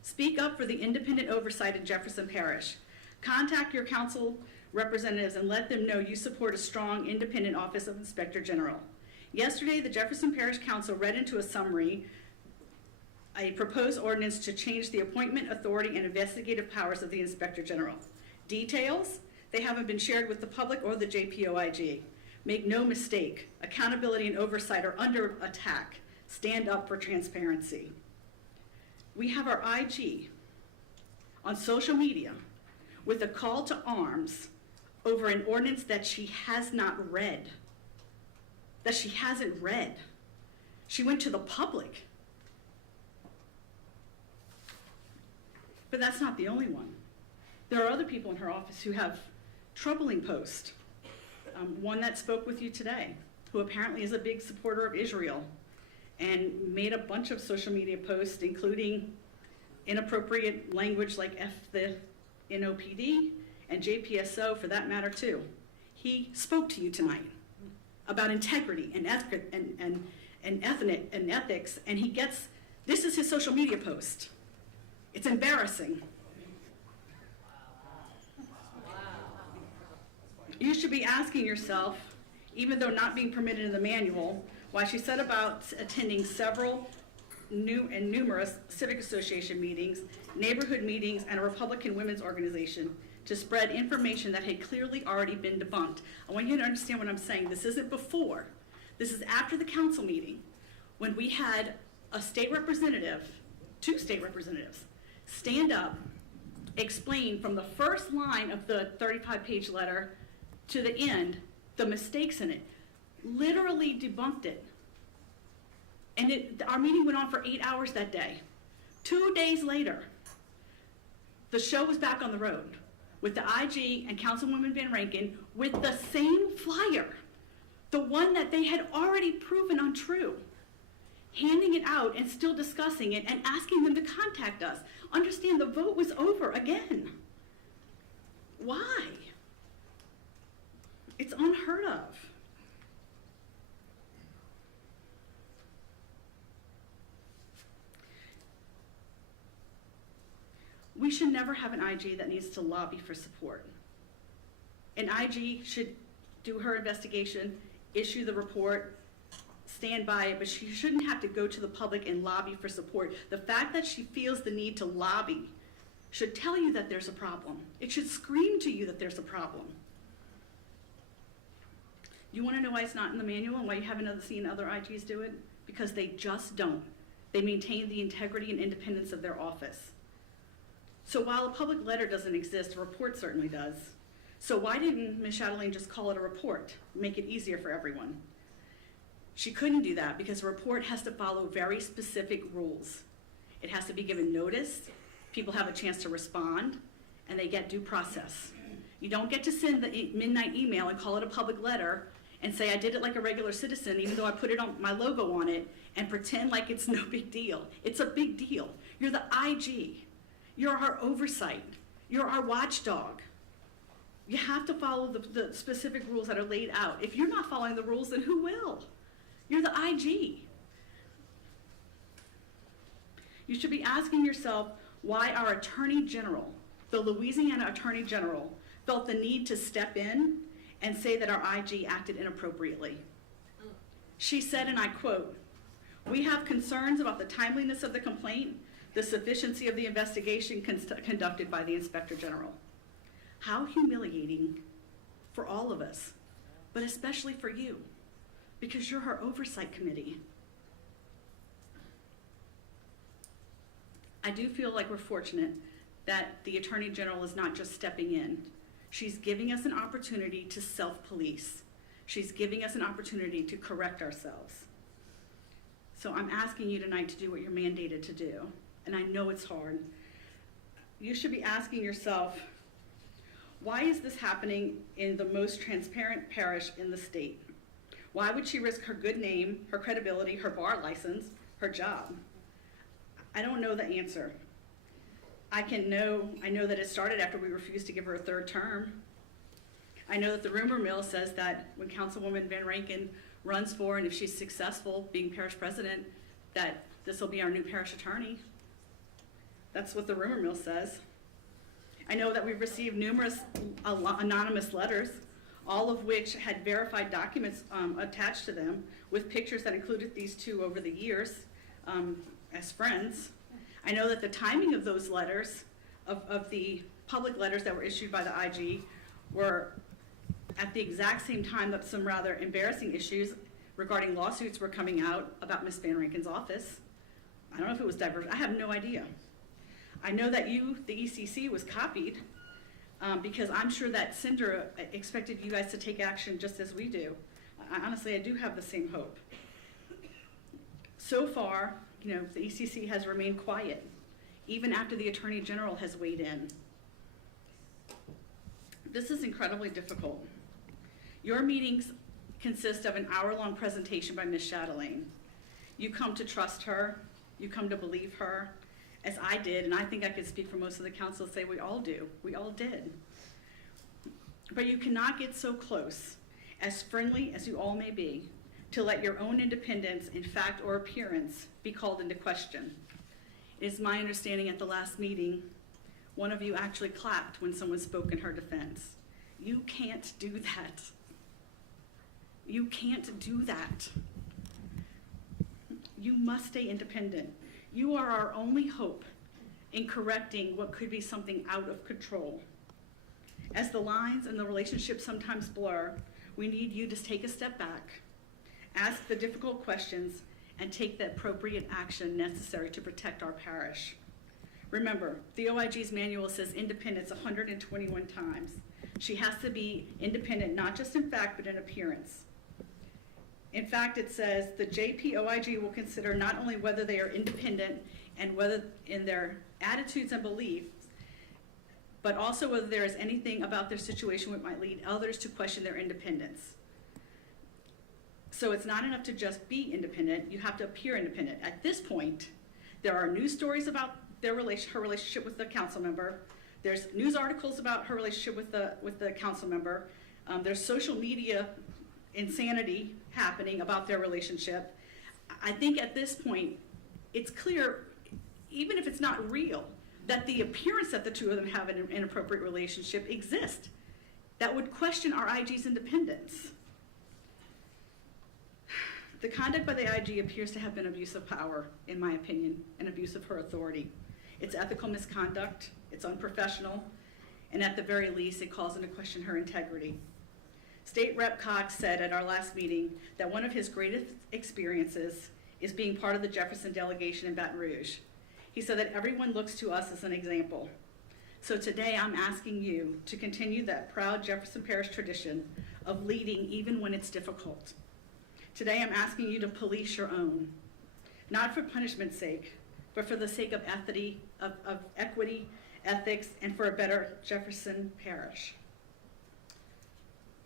Speak up for the independent oversight in Jefferson Parish. Contact your council representatives and let them know you support a strong, independent Office of Inspector General. Yesterday, the Jefferson Parish Council read into a summary a proposed ordinance to change the appointment, authority, and investigative powers of the Inspector General. Details? They haven't been shared with the public or the JPOIG. Make no mistake, accountability and oversight are under attack. Stand up for transparency. We have our IG on social media with a call to arms over an ordinance that she has not read, that she hasn't read. She went to the public. But that's not the only one. There are other people in her office who have troubling posts. One that spoke with you today, who apparently is a big supporter of Israel and made a bunch of social media posts, including inappropriate language like F the NOPD and JPSO for that matter too. He spoke to you tonight about integrity and ethics, and he gets, this is his social media post. It's embarrassing. You should be asking yourself, even though not being permitted in the manual, why she set about attending several numerous civic association meetings, neighborhood meetings, and a Republican women's organization to spread information that had clearly already been debunked. I want you to understand what I'm saying. This isn't before. This is after the council meeting, when we had a state representative, 2 state representatives, stand up, explain from the first line of the 35-page letter to the end, the mistakes in it, literally debunked it. And our meeting went on for 8 hours that day. 2 days later, the show was back on the road with the IG and Councilwoman Van Rankin with the same flyer, the one that they had already proven untrue, handing it out and still discussing it and asking them to contact us. Understand, the vote was over again. Why? It's unheard of. We should never have an IG that needs to lobby for support. An IG should do her investigation, issue the report, stand by it, but she shouldn't have to go to the public and lobby for support. The fact that she feels the need to lobby should tell you that there's a problem. It should scream to you that there's a problem. You want to know why it's not in the manual and why you haven't seen other IGs do it? Because they just don't. They maintain the integrity and independence of their office. So while a public letter doesn't exist, a report certainly does. So why didn't Ms. Chatelain just call it a report, make it easier for everyone? She couldn't do that because a report has to follow very specific rules. It has to be given notice, people have a chance to respond, and they get due process. You don't get to send the midnight email and call it a public letter and say I did it like a regular citizen even though I put it on my logo on it and pretend like it's no big deal. It's a big deal. You're the IG. You're our oversight. You're our watchdog. You have to follow the specific rules that are laid out. If you're not following the rules, then who will? You're the IG. You should be asking yourself why our Attorney General, the Louisiana Attorney General, felt the need to step in and say that our IG acted inappropriately. She said, and I quote, "We have concerns about the timeliness of the complaint, the sufficiency of the investigation conducted by the Inspector General." How humiliating for all of us, but especially for you, because you're our oversight committee. I do feel like we're fortunate that the Attorney General is not just stepping in. She's giving us an opportunity to self-police. She's giving us an opportunity to correct ourselves. So I'm asking you tonight to do what you're mandated to do. And I know it's hard. You should be asking yourself, why is this happening in the most transparent parish in the state? Why would she risk her good name, her credibility, her bar license, her job? I don't know the answer. I know that it started after we refused to give her a 3rd term. I know that the rumor mill says that when Councilwoman Van Rankin runs for, and if she's successful being parish president, that this will be our new parish attorney. That's what the rumor mill says. I know that we've received numerous anonymous letters, all of which had verified documents attached to them with pictures that included these 2 over the years as friends. I know that the timing of those letters, of the public letters that were issued by the IG, were at the exact same time that some rather embarrassing issues regarding lawsuits were coming out about Ms. Van Rankin's office. I don't know if it was diverse. I have no idea. I know that the ECC, was copied because I'm sure that Cinder expected you guys to take action just as we do. Honestly, I do have the same hope. So far, the ECC has remained quiet, even after the Attorney General has weighed in. This is incredibly difficult. Your meetings consist of an hour-long presentation by Ms. Chatelain. You come to trust her, you come to believe her, as I did, and I think I could speak for most of the council and say we all do. We all did. But you cannot get so close, as friendly as you all may be, to let your own independence in fact or appearance be called into question. It is my understanding at the last meeting, one of you actually clapped when someone spoke in her defense. You can't do that. You can't do that. You must stay independent. You are our only hope in correcting what could be something out of control. As the lines and the relationships sometimes blur, we need you to take a step back ask the difficult questions, and take the appropriate action necessary to protect our parish. Remember, the OIG's manual says independence 121 times. She has to be independent, not just in fact, but in appearance. In fact, it says the JPOIG will consider not only whether they are independent and whether in their attitudes and beliefs, but also whether there is anything about their situation which might lead others to question their independence. So it's not enough to just be independent, you have to appear independent. At this point, there are news stories about her relationship with the council member. There's news articles about her relationship with the council member. There's social media insanity happening about their relationship. I think at this point, it's clear, even if it's not real, that the appearance that the two of them have an inappropriate relationship exists that would question our IG's independence. The conduct by the IG appears to have been abuse of power, in my opinion, and abuse of her authority. It's ethical misconduct, it's unprofessional, and at the very least, it calls into question her integrity. State Rep Cox said at our last meeting that one of his greatest experiences is being part of the Jefferson delegation in Baton Rouge. He said that everyone looks to us as an example. So today I'm asking you to continue that proud Jefferson Parish tradition of leading even when it's difficult. Today I'm asking you to police your own, not for punishment's sake, but for the sake of equity, ethics, and for a better Jefferson Parish.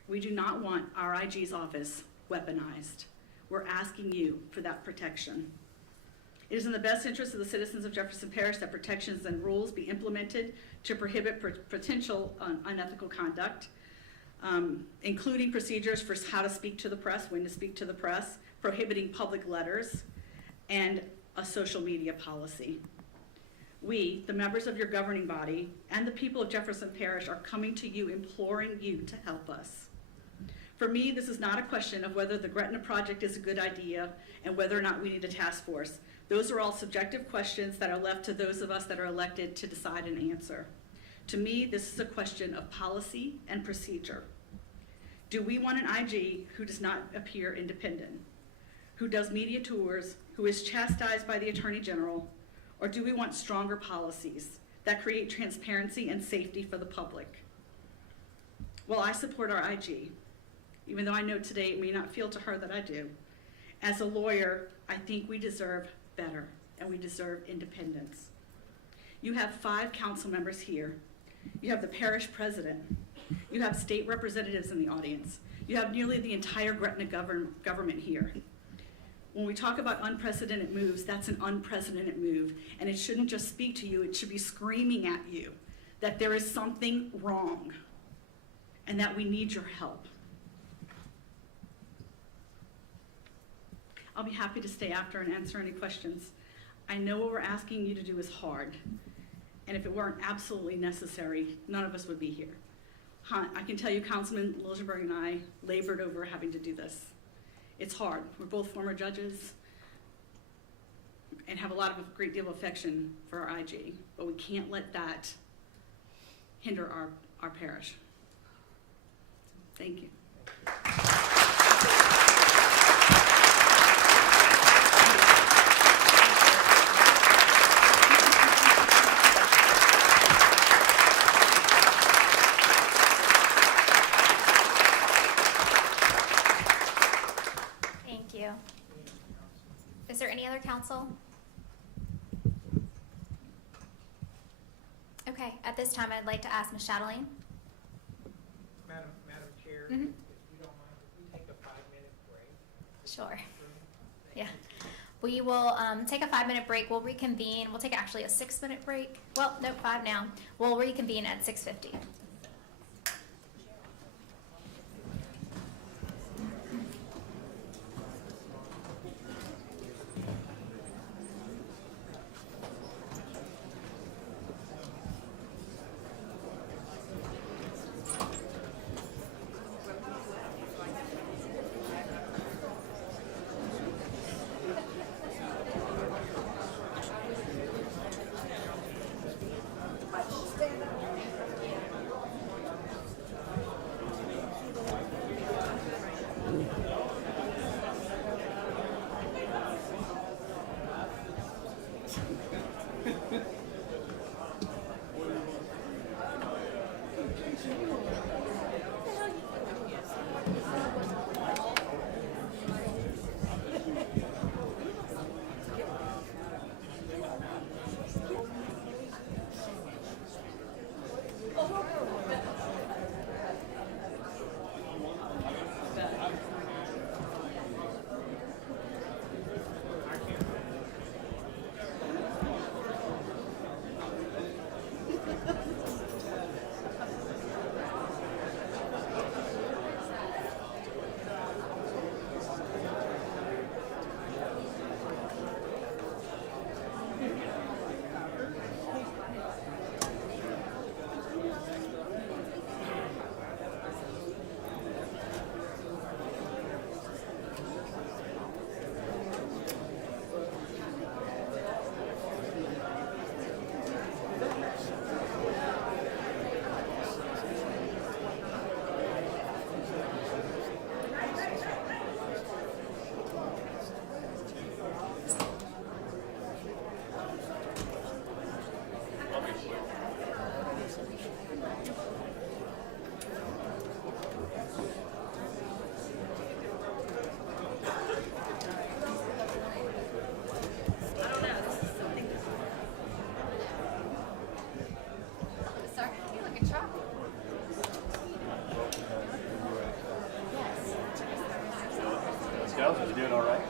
We do not want our IG's office weaponized. We're asking you for that protection. It is in the best interest of the citizens of Jefferson Parish that protections and rules be implemented to prohibit potential unethical conduct, including procedures for how to speak to the press, when to speak to the press, prohibiting public letters, and a social media policy. We, the members of your governing body, and the people of Jefferson Parish are coming to you, imploring you to help us. For me, this is not a question of whether the Gretna project is a good idea and whether or not we need a task force. Those are all subjective questions that are left to those of us that are elected to decide and answer. To me, this is a question of policy and procedure. Do we want an IG who does not appear independent, who does media tours, who is chastised by the Attorney General, or do we want stronger policies that create transparency and safety for the public? Well, I support our IG, even though I know today it may not feel to her that I do. As a lawyer, I think we deserve better, and we deserve independence. You have 5 council members here. You have the parish president. You have state representatives in the audience. You have nearly the entire Gretna government here. When we talk about unprecedented moves, that's an unprecedented move, and it shouldn't just speak to you, it should be screaming at you that there is something wrong and that we need your help. I'll be happy to stay after and answer any questions. I know what we're asking you to do is hard, and if it weren't absolutely necessary, none of us would be here. I can tell you Councilman Liljenberg and I labored over having to do this. It's hard. We're both former judges and have a great deal of affection for our IG, but we can't let that hinder our parish. Thank you. Is there any other council? Okay, at this time, I'd like to ask Ms. Chatelain. Madam Chair, Mm-hmm. if you don't mind, if we take a 5-minute break? Sure. Yeah. We will take a 5-minute break. We'll reconvene. We'll take actually a 6-minute break. Well, no, 5 now. We'll reconvene at 6:50. doing all right?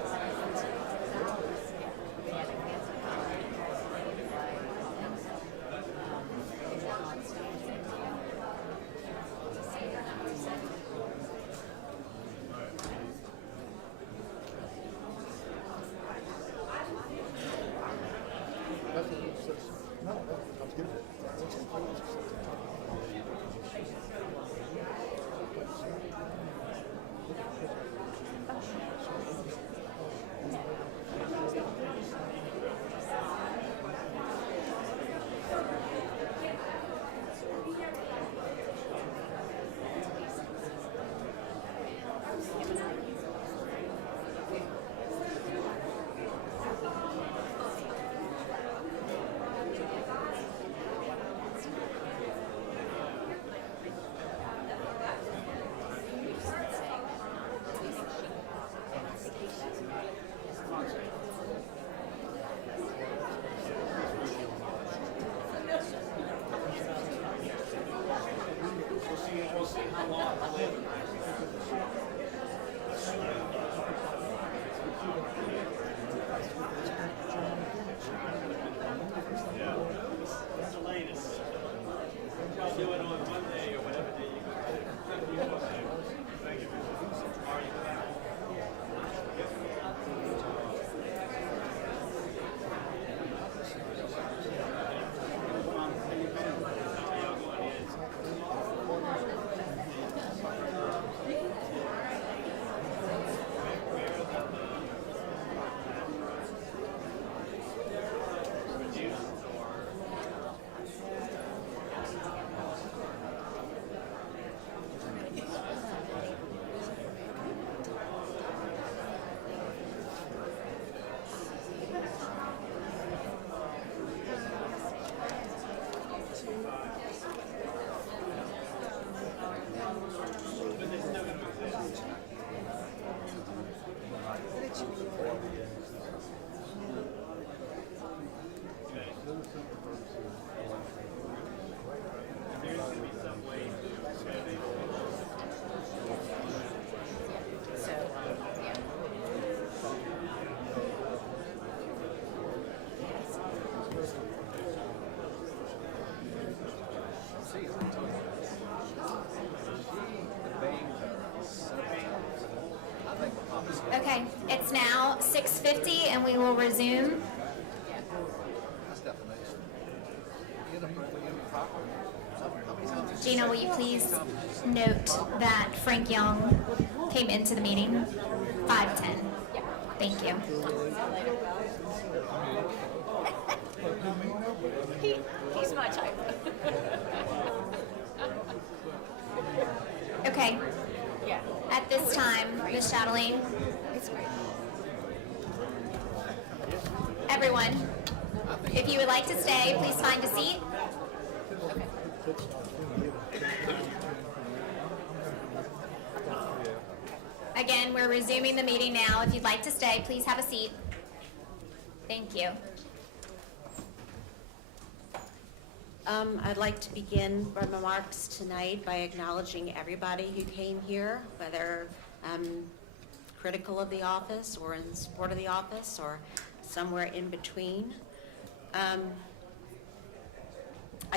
Okay, it's now 6:50 and we will resume. Gina, will you please note that Frank Young came into the meeting 5:10? Thank you. He's my type. Okay. At this time, Ms. Chatelain. Everyone, if you would like to stay, please find a seat. Again, we're resuming the meeting now. If you'd like to stay, please have a seat. Thank you. I'd like to begin my remarks tonight by acknowledging everybody who came here, whether critical of the office or in support of the office or somewhere in between. I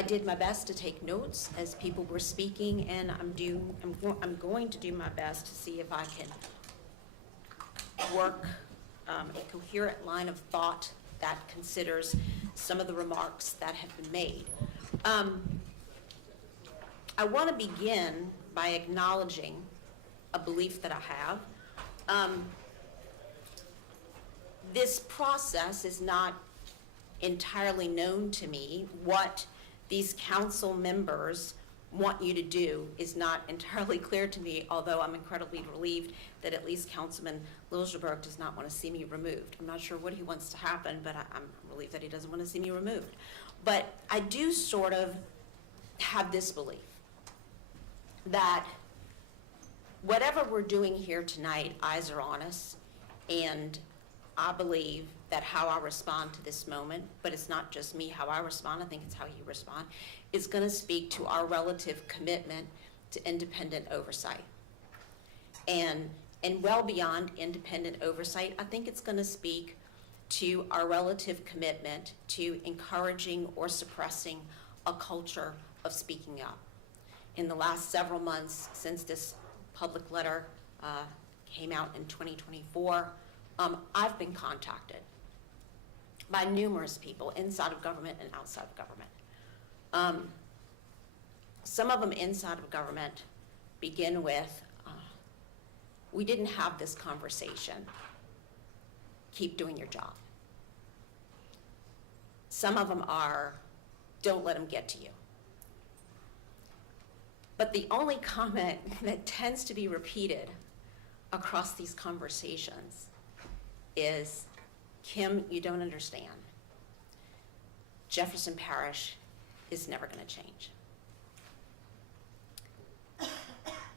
did my best to take notes as people were speaking, and I'm going to do my best to see if I can work a coherent line of thought that considers some of the remarks that have been made. I want to begin by acknowledging a belief that I have. This process is not entirely known to me. What these council members want you to do is not entirely clear to me, although I'm incredibly relieved that at least Councilman Liljeburg does not want to see me removed. I'm not sure what he wants to happen, but I'm relieved that he doesn't want to see me removed. But I do sort of have this belief that whatever we're doing here tonight, eyes are on us, and I believe that how I respond to this moment, but it's not just me how I respond, I think it's how you respond, is going to speak to our relative commitment to independent oversight. And and well beyond independent oversight, I think it's going to speak to our relative commitment to encouraging or suppressing a culture of speaking up. In the last several months since this public letter came out in 2024, I've been contacted by numerous people inside of government and outside of government. Some of them inside of government begin with, we didn't have this conversation. Keep doing your job. Some of them are, don't let them get to you. But the only comment that tends to be repeated across these conversations is, Kim, you don't understand. Jefferson Parish is never going to change.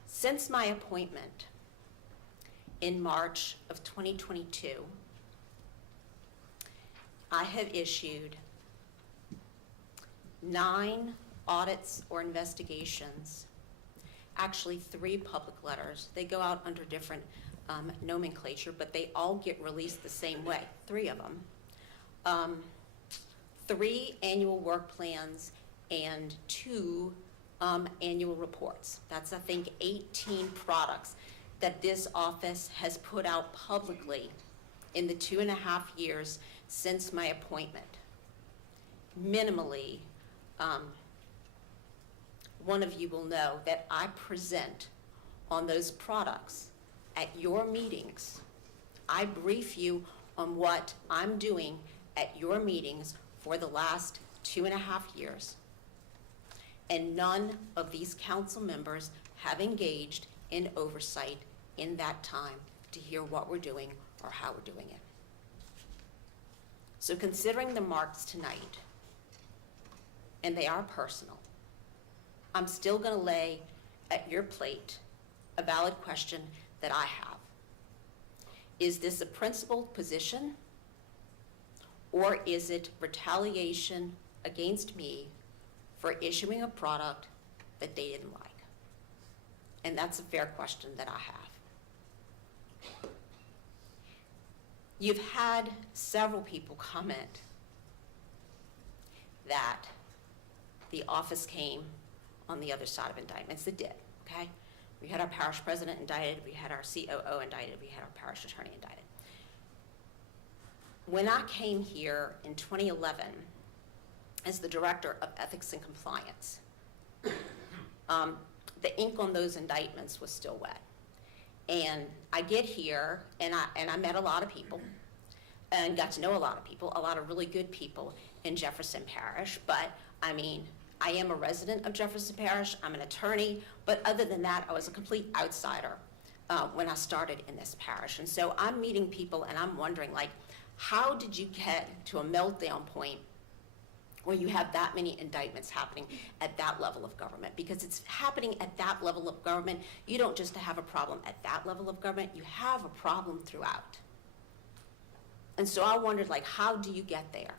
Since my appointment in March of 2022, I have issued 9 audits or investigations, actually 3 public letters. They go out under different nomenclature, but they all get released the same way, 3 of them. 3 annual work plans and 2 annual reports. That's, I think, 18 products that this office has put out publicly in the 2.5 years since my appointment. Minimally, one of you will know that I present on those products at your meetings. I brief you on what I'm doing at your meetings for the last 2.5 years. And none of these council members have engaged in oversight in that time to hear what we're doing or how we're doing it. So considering the marks tonight, and they are personal, I'm still going to lay at your plate a valid question that I have. Is this a principled position, or is it retaliation against me for issuing a product that they didn't like? And that's a fair question that I have. You've had several people comment that the office came on the other side of indictments. It did, okay? We had our parish president indicted, we had our COO indicted, we had our parish attorney indicted. When I came here in 2011 as the director of ethics and compliance, the ink on those indictments was still wet. And I get here, and I met a lot of people, and got to know a lot of people, a lot of really good people in Jefferson Parish. But I mean, I am a resident of Jefferson Parish, I'm an attorney, but other than that, I was a complete outsider when I started in this parish. And so I'm meeting people, and I'm wondering, like, how did you get to a meltdown point where you have that many indictments happening at that level of government? Because it's happening at that level of government. You don't just have a problem at that level of government, you have a problem throughout. And so I wondered, like, how do you get there?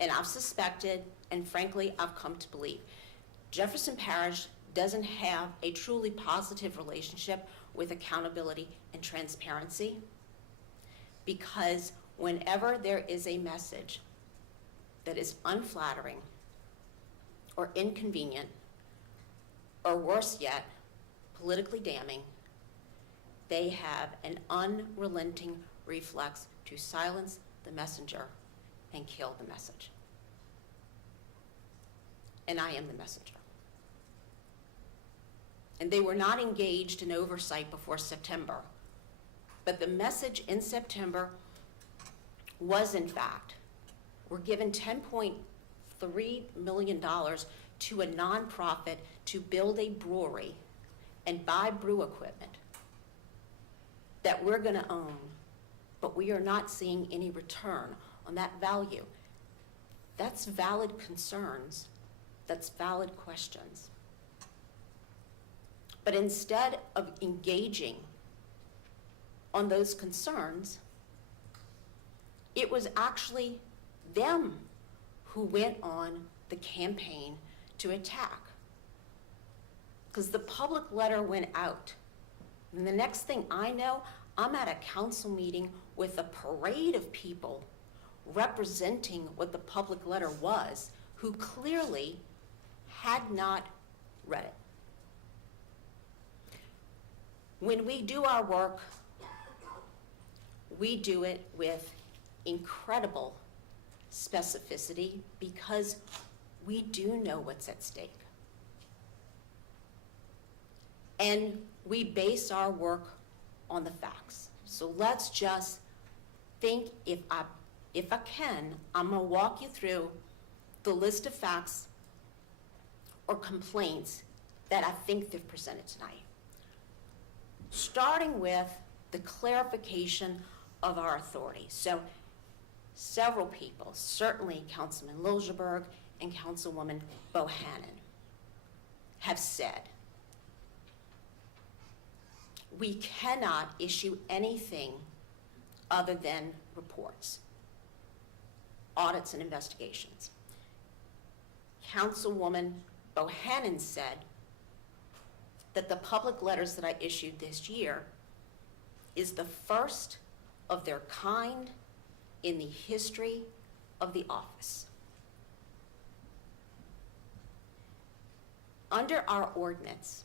And I've suspected, and frankly, I've come to believe, Jefferson Parish doesn't have a truly positive relationship with accountability and transparency, because whenever there is a message that is unflattering or inconvenient, or worse yet, politically damning, they have an unrelenting reflex to silence the messenger and kill the message. And I am the messenger. And they were not engaged in oversight before September, but the message in September was, in fact, we're given $10.3 million to a nonprofit to build a brewery and buy brew equipment that we're going to own, but we are not seeing any return on that value. That's valid concerns. That's valid questions. But instead of engaging on those concerns, it was actually them who went on the campaign to attack. Because the public letter went out And the next thing I know, I'm at a council meeting with a parade of people representing what the public letter was, who clearly had not read it. When we do our work, we do it with incredible specificity because we do know what's at stake. And we base our work on the facts. So let's just think, if I can, I'm gonna walk you through the list of facts or complaints that I think they've presented tonight. Starting with the clarification of our authority. So several people, certainly Councilman Liljeburg and Councilwoman Bohannon, have said we cannot issue anything other than reports, audits, and investigations. Councilwoman Bohannon said that the public letters that I issued this year is the first of their kind in the history of the office. Under our ordinance,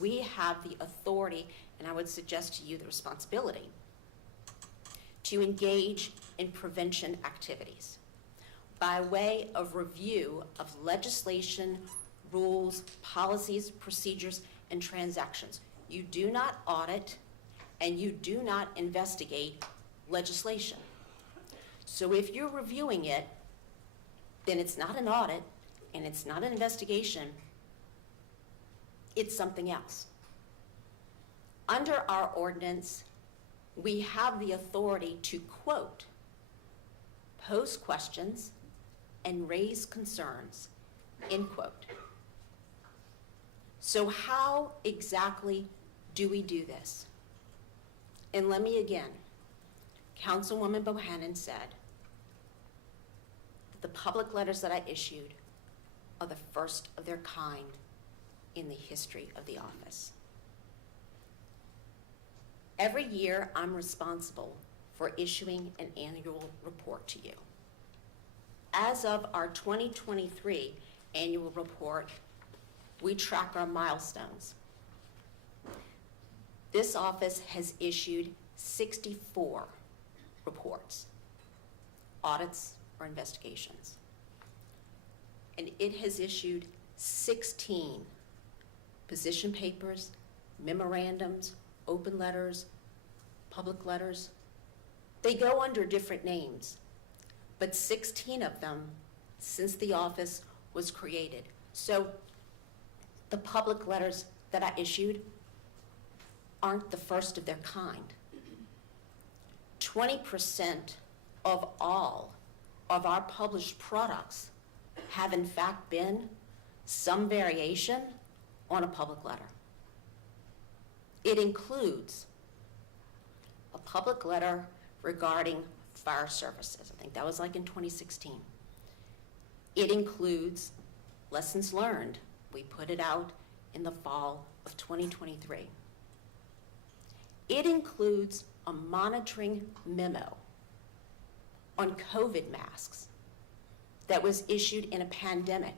we have the authority, and I would suggest to you the responsibility, to engage in prevention activities by way of review of legislation, rules, policies, procedures, and transactions. You do not audit and you do not investigate legislation. So if you're reviewing it, then it's not an audit and it's not an investigation, it's something else. Under our ordinance, we have the authority to, quote, pose questions and raise concerns, end quote. So how exactly do we do this? And let me again, Councilwoman Bohannon said that the public letters that I issued are the first of their kind in the history of the office. Every year, I'm responsible for issuing an annual report to you. As of our 2023 annual report, we track our milestones. This office has issued 64 reports, audits, or investigations. And it has issued 16 position papers, memorandums, open letters, public letters. They go under different names, but 16 of them since the office was created. So the public letters that I issued aren't the first of their kind. 20% of all of our published products have in fact been some variation on a public letter. It includes a public letter regarding fire services. I think that was like in 2016. It includes lessons learned. We put it out in the fall of 2023. It includes a monitoring memo on COVID masks that was issued in a pandemic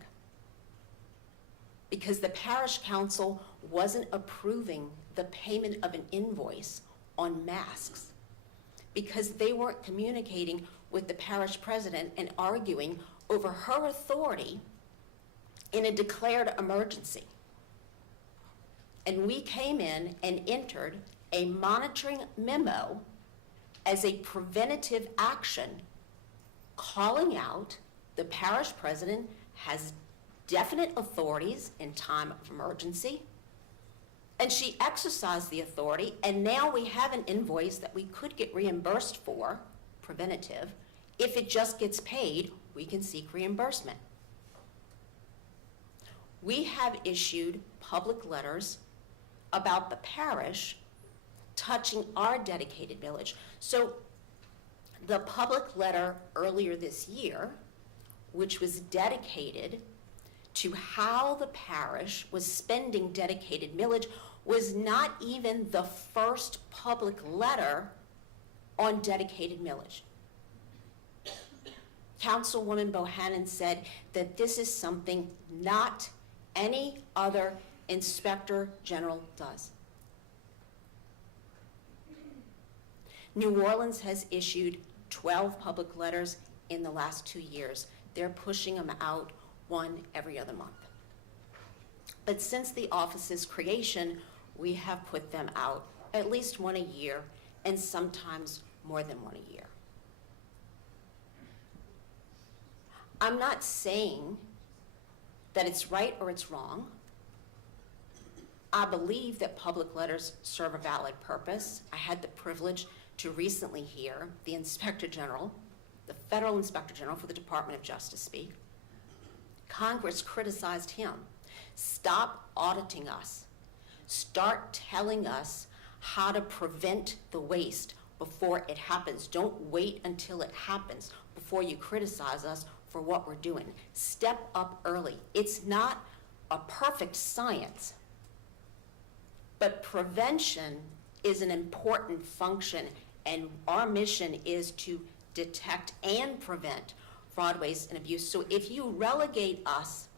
because the parish council wasn't approving the payment of an invoice on masks because they weren't communicating with the parish president and arguing over her authority in a declared emergency. And we came in and entered a monitoring memo as a preventative action, calling out the parish president has definite authorities in time of emergency, and she exercised the authority, and now we have an invoice that we could get reimbursed for, preventative. If it just gets paid, we can seek reimbursement. We have issued public letters about the parish touching our dedicated millage. So the public letter earlier this year, which was dedicated to how the parish was spending dedicated millage, was not even the first public letter on dedicated millage. Councilwoman Bohannon said that this is something not any other inspector general does. New Orleans has issued 12 public letters in the last 2 years. They're pushing them out one every other month. But since the office's creation, we have put them out at least one a year, and sometimes more than one a year. I'm not saying that it's right or it's wrong. I believe that public letters serve a valid purpose. I had the privilege to recently hear the Inspector General, the Federal Inspector General for the Department of Justice speak. Congress criticized him. Stop auditing us. Start telling us how to prevent the waste before it happens. Don't wait until it happens before you criticize us for what we're doing. Step up early. It's not a perfect science, but prevention is an important function, and our mission is to detect and prevent fraud, waste, and abuse. So if you relegate us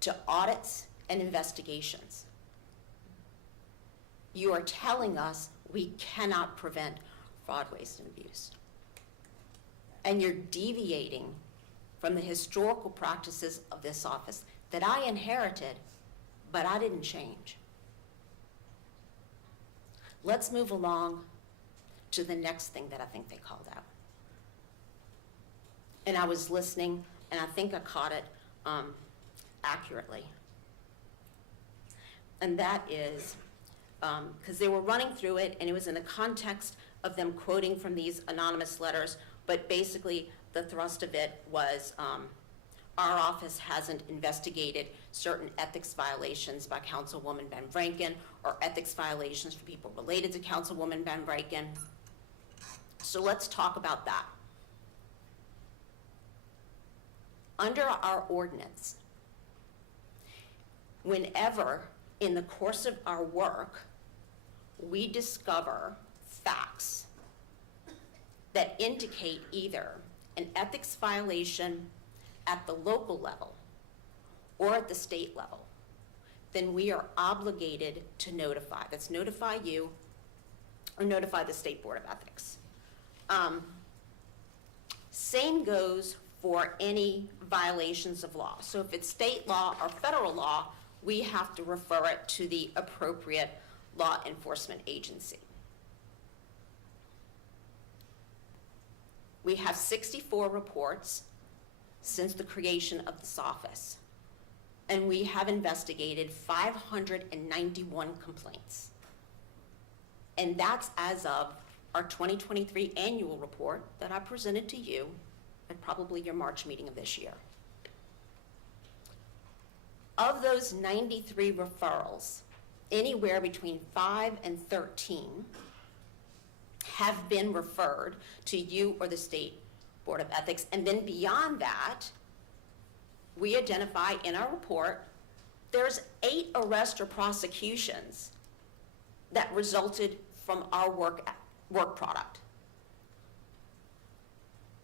to audits and investigations, you are telling us we cannot prevent fraud, waste, and abuse. And you're deviating from the historical practices of this office that I inherited, but I didn't change. Let's move along to the next thing that I think they called out. And I was listening, and I think I caught it accurately. And that is, because they were running through it, and it was in the context of them quoting from these anonymous letters, but basically the thrust of it was our office hasn't investigated certain ethics violations by Councilwoman Van Vranken or ethics violations for people related to Councilwoman Van Vranken. So let's talk about that. Under our ordinance, whenever in the course of our work we discover facts that indicate either an ethics violation at the local level or at the state level, then we are obligated to notify. That's notify you or notify the State Board of Ethics. Same goes for any violations of law. So if it's state law or federal law, we have to refer it to the appropriate law enforcement agency. We have 64 reports since the creation of this office, and we have investigated 591 complaints. And that's as of our 2023 annual report that I presented to you at probably your March meeting of this year. Of those 93 referrals, anywhere between 5 and 13 have been referred to you or the State Board of Ethics. And then beyond that, we identify in our report, there's 8 arrests or prosecutions that resulted from our work product.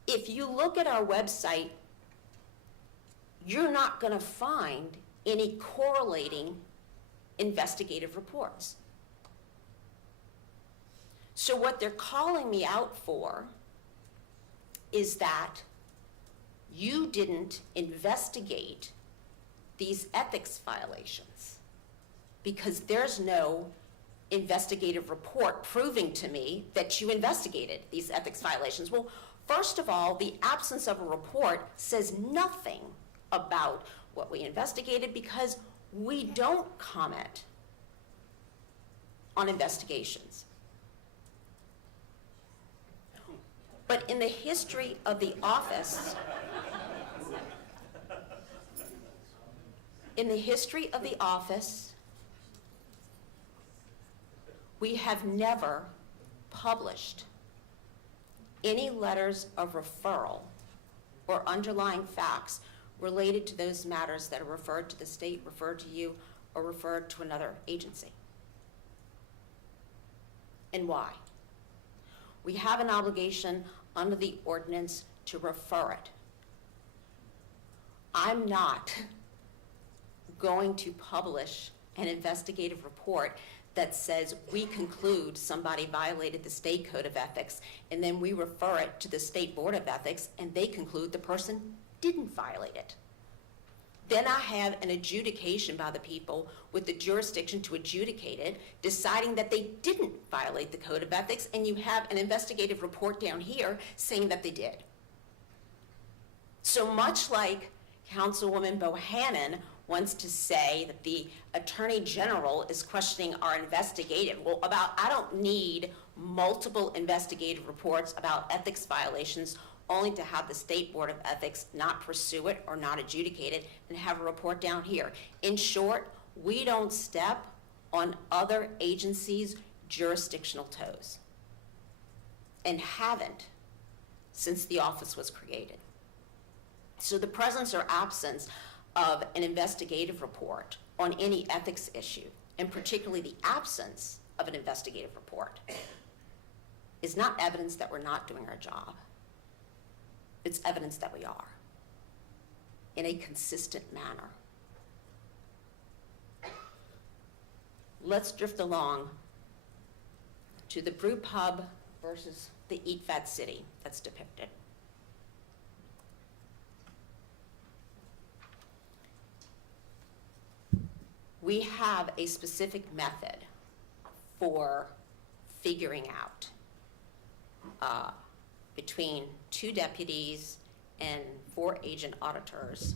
If you look at our website, you're not going to find any correlating investigative reports. So what they're calling me out for is that you didn't investigate these ethics violations because there's no investigative report proving to me that you investigated these ethics violations. Well, first of all, the absence of a report says nothing about what we investigated because we don't comment on investigations. But in the history of the office, we have never published any letters of referral or underlying facts related to those matters that are referred to the state, referred to you, or refer it to another agency? And why? We have an obligation under the ordinance to refer it. I'm not going to publish an investigative report that says we conclude somebody violated the state code of ethics, and then we refer it to the state board of ethics, and they conclude the person didn't violate it. Then I have an adjudication by the people with the jurisdiction to adjudicate it, deciding that they didn't violate the code of ethics, and you have an investigative report down here saying that they did. So much like Councilwoman Bohannon wants to say that the Attorney General is questioning our investigative. Well, I don't need multiple investigative reports about ethics violations only to have the State Board of Ethics not pursue it or not adjudicate it and have a report down here. In short, we don't step on other agencies' jurisdictional toes, and haven't since the office was created. So the presence or absence of an investigative report on any ethics issue, and particularly the absence of an investigative report, is not evidence that we're not doing our job. It's evidence that we are, in a consistent manner. Let's drift along to the brew pub versus the Eat Fat City that's depicted. We have a specific method for figuring out between 2 deputies and 4 agent auditors